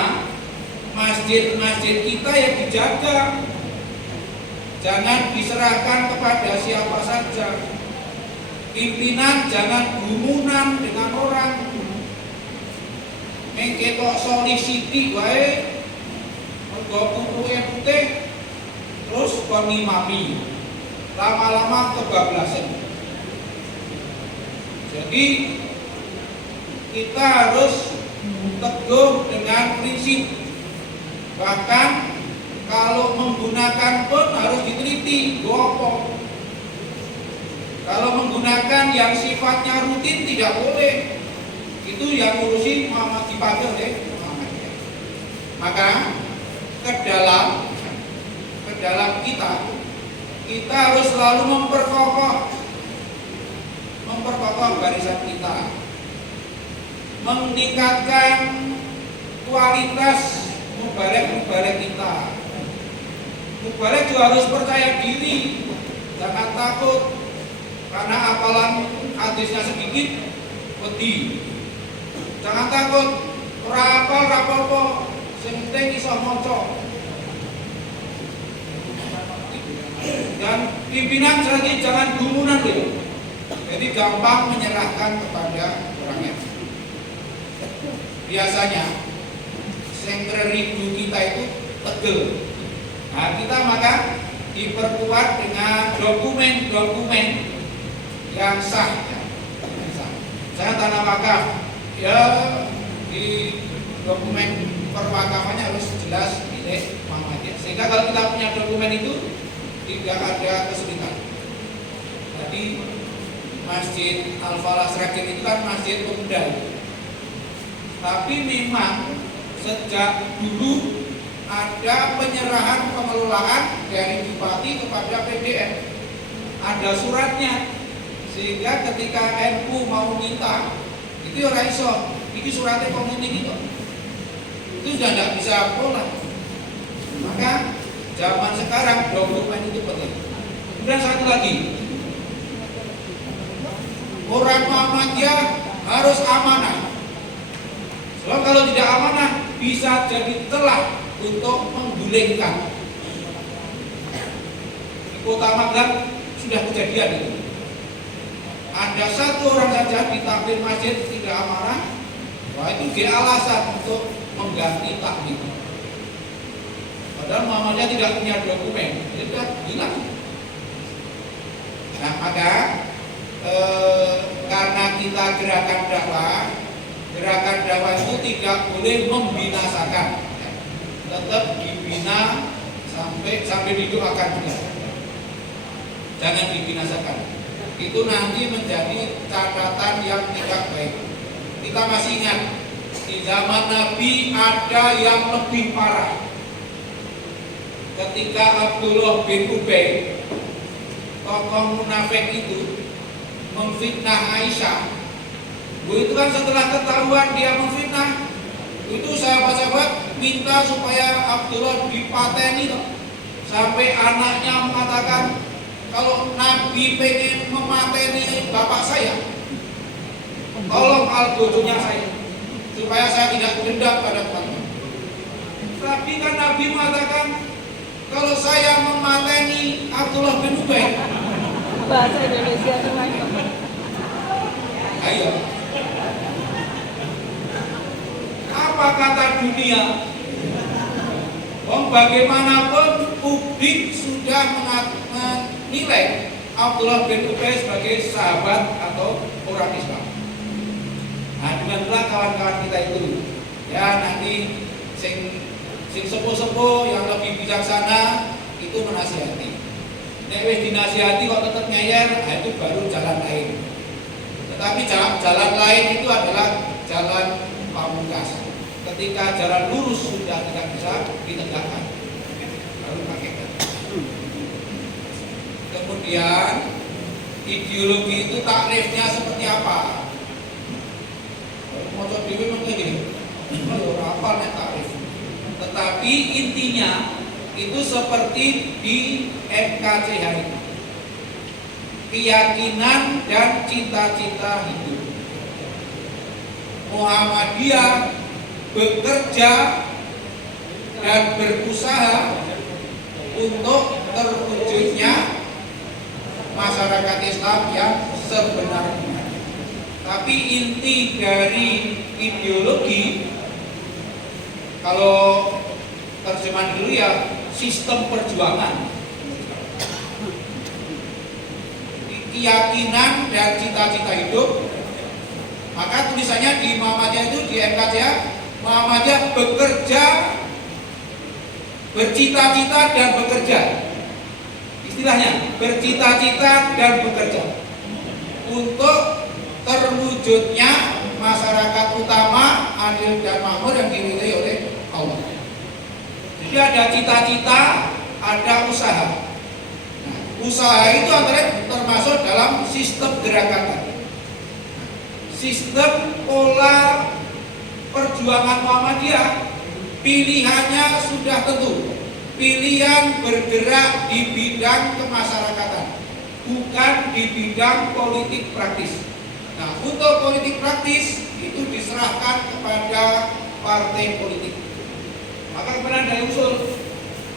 masjid-masjid kita yang dijaga, jangan diserahkan kepada siapa saja. Pimpinan jangan gumunan dengan orang. Mengketok solisiti wae, mergo kukuke putih, terus kon ngimami. Lama-lama kebablasan. Jadi kita harus teguh dengan prinsip. Bahkan kalau menggunakan pun harus diteliti, gopo. Kalau menggunakan yang sifatnya rutin tidak boleh. Itu yang ngurusi Muhammad dipakai oleh Muhammadiyah. Maka ke dalam kita harus selalu memperkokoh barisan kita, meningkatkan kualitas mubaligh kita. Mubaligh juga harus percaya diri, jangan takut karena hafalan hadisnya sedikit, wedi. Jangan takut, ora apa-apa, sing penting iso maca. Dan pimpinan lagi jangan gumunan ya. Jadi gampang menyerahkan kepada orangnya. Biasanya sentreridu kita itu tegel. Nah kita maka diperkuat dengan dokumen-dokumen yang sah. Saya tanah wakaf, ya di dokumen perwakafannya harus jelas milik Muhammadiyah. Sehingga kalau kita punya dokumen itu tidak ada kesulitan. Tadi Masjid Al-Falah Sragen itu kan masjid pemuda. Tapi memang sejak dulu ada penyerahan pengelolaan dari Bupati kepada PDN. Ada suratnya. Sehingga ketika NU mau minta, itu ora iso. Iki suratnya komunik itu. Itu sudah tidak bisa pola. Maka zaman sekarang dokumen itu penting. Kemudian satu lagi, orang Muhammadiyah harus amanah. Sebab kalau tidak amanah bisa jadi celah untuk menggulingkan. Di Kota Magelang sudah kejadian itu. Ada satu orang saja di takmir masjid tidak amanah, wah itu dia alasan untuk mengganti takmir. Padahal Muhammadiyah tidak punya dokumen, dia sudah hilang. Nah maka karena kita gerakan dakwah itu tidak boleh membinasakan, tetap dibina sampai didoakan juga. Jangan dibinasakan. Itu nanti menjadi catatan yang tidak baik. Kita masih ingat di zaman Nabi ada yang lebih parah. Ketika Abdullah bin Ubay, tokoh munafik itu memfitnah Aisyah, itu kan setelah ketahuan dia memfitnah, itu sahabat-sahabat minta supaya Abdullah dipateni, sampai anaknya mengatakan, kalau Nabi pengen memateni bapak saya, soal bojonya saya, supaya saya tidak dendam pada teman-teman. Tapi kan Nabi mengatakan kalau saya memateni Abdullah bin Ubay, Bahasa Indonesia semuanya. ayo, apa kata dunia? Bagaimanapun publik sudah menilai Abdullah bin Ubay sebagai sahabat atau orang Islam. Nah, dengan pula kawan-kawan kita itu, ya nanti sing sepuh-sepuh yang lebih bijaksana itu menasihati. Nek wis dinasihati kok tetap ngeyer, nah itu baru jalan lain. Tetapi jalan lain itu adalah jalan pamungkas. Ketika jalan lurus sudah tidak bisa ditegakkan, baru pakai. Kemudian ideologi itu takrifnya seperti apa? Mau dewi mungkin gini, apa nih takrif? Tetapi intinya itu seperti di MKCH itu, keyakinan dan cita-cita hidup. Muhammadiyah bekerja dan berusaha untuk terwujudnya masyarakat Islam yang sebenarnya. Tapi inti dari ideologi, kalau terjemahan dulu ya, sistem perjuangan, keyakinan dan cita-cita hidup. Maka tulisannya di Muhammadiyah itu, di MKCH, Muhammadiyah bekerja, bercita-cita dan bekerja. Istilahnya bercita-cita dan bekerja untuk terwujudnya masyarakat utama adil dan makmur yang diridhai oleh Allah. Jadi ada cita-cita, ada usaha. Nah, usaha itu antara termasuk dalam sistem gerakan tadi. Sistem pola perjuangan Muhammadiyah, pilihannya sudah tentu. Pilihan bergerak di bidang kemasyarakatan, bukan di bidang politik praktis. Nah, untuk politik praktis itu diserahkan kepada partai politik. Maka kemudian ada usul,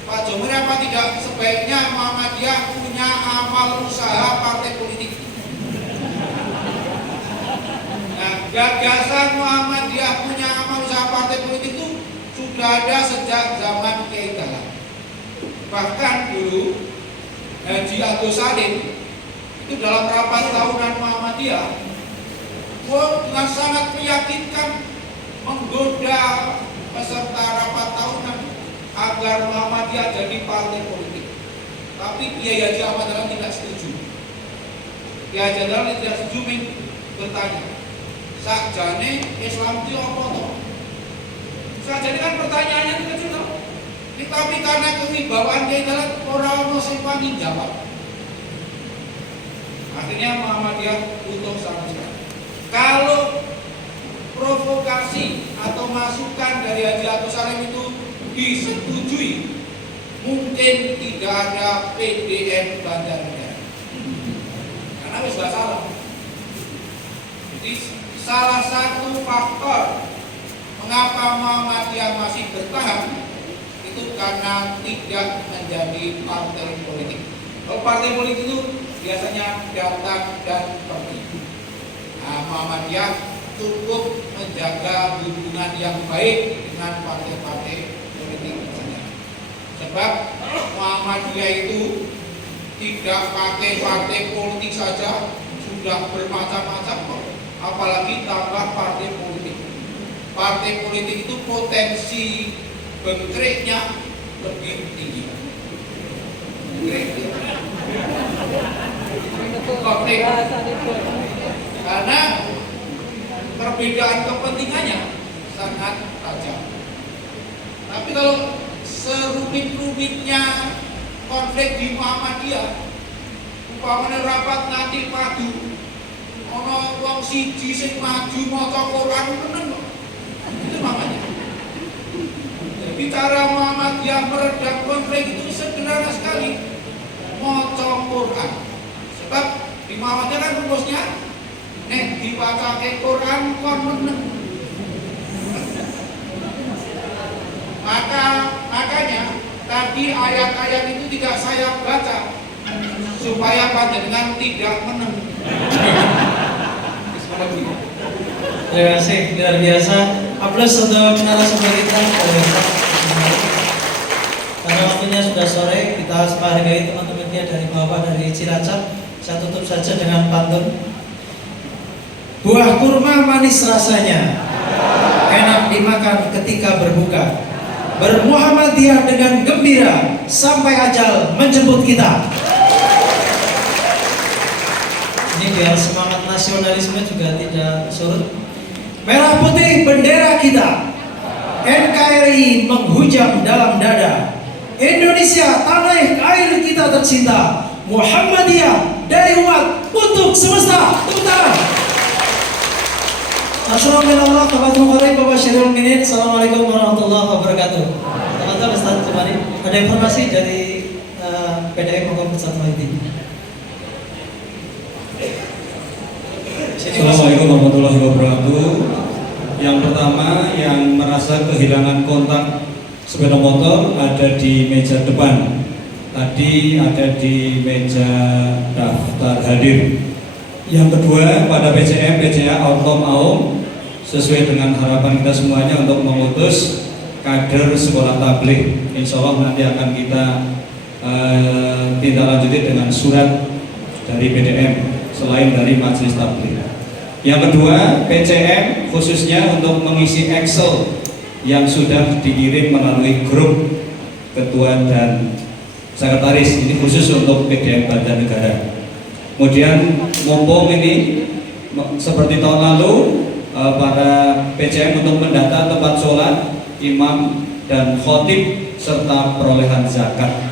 Pak Jomeri, apa tidak sebaiknya Muhammadiyah punya amal usaha partai politik? Nah, gagasan Muhammadiyah punya amal usaha partai politik itu sudah ada sejak zaman Kiai Dahlan. Bahkan dulu Haji Agus Salim itu dalam rapat tahunan Muhammadiyah, dengan sangat meyakinkan menggoda peserta rapat tahunan agar Muhammadiyah jadi partai politik. Tapi Kiai Haji Ahmad Dahlan tidak setuju. Kiai Haji Dahlan tidak setuju, bertanya, sakjane Islam itu apa toh? Sakjane kan pertanyaannya itu kecil toh. Tapi karena kewibawaan Kiai Dahlan orang ono sing wani jawab. Akhirnya Muhammadiyah butuh sama sekali. Kalau provokasi atau masukan dari Haji Agus Salim itu disetujui, mungkin tidak ada PDM Banjarnegara. Karena wis gak salah. Jadi salah satu faktor mengapa Muhammadiyah masih bertahan itu karena tidak menjadi partai politik. Kalau partai politik itu biasanya datang dan pergi. Nah, Muhammadiyah cukup menjaga hubungan yang baik dengan partai-partai politik saja. Sebab Muhammadiyah itu tidak pakai partai politik saja, sudah bermacam-macam kok. Apalagi tambah partai politik. Partai politik itu potensi bengkreknya lebih tinggi. Konflik. Karena perbedaan kepentingannya sangat tajam. Tapi kalau serumit-rumitnya konflik di Muhammadiyah, umpamanya rapat nganti padu, ono wong siji sing maju maca Quran meneng kok. Itu namanya. Jadi cara Muhammadiyah meredam konflik itu sederhana sekali, maca Quran. Sebab di Muhammadiyah kan rumusnya nek diwacake Quran kon meneng. Makanya tadi ayat-ayat itu tidak saya baca supaya panjenengan tidak meneng. Terima kasih, luar biasa. Aplaus untuk narasumber kita. Karena waktunya sudah sore, kita hargai teman-teman dia dari Bapak dari Cilacap. Saya tutup saja dengan pantun. Buah kurma manis rasanya, enak dimakan ketika berbuka. Bermuhammadiyah dengan gembira sampai ajal menjemput kita. Ini biar semangat nasionalisme juga tidak surut. Merah putih bendera kita, NKRI menghujam dalam dada. Indonesia tanah air kita tercinta, Muhammadiyah dari umat untuk semesta. Tepuk tangan. Assalamualaikum warahmatullahi wabarakatuh. Teman-teman, Ustaz Jumari, ada informasi dari PDM Pokok Pusat Mahiti. Assalamualaikum warahmatullahi wabarakatuh. Yang pertama, yang merasa kehilangan kontak sepeda motor ada di meja depan. Tadi ada di meja daftar hadir. Yang kedua, pada PCM, PCA Autom Aum, sesuai dengan harapan kita semuanya untuk mengutus kader sekolah tabligh. Insya Allah nanti akan kita tindak lanjuti dengan surat dari PDM selain dari majelis tabligh. Yang kedua, PCM khususnya untuk mengisi Excel yang sudah dikirim melalui grup ketua dan sekretaris. Ini khusus untuk PDM Banjarnegara. Kemudian mumpung ini seperti tahun lalu, para PCM untuk mendata tempat sholat, imam dan khotib serta perolehan zakat.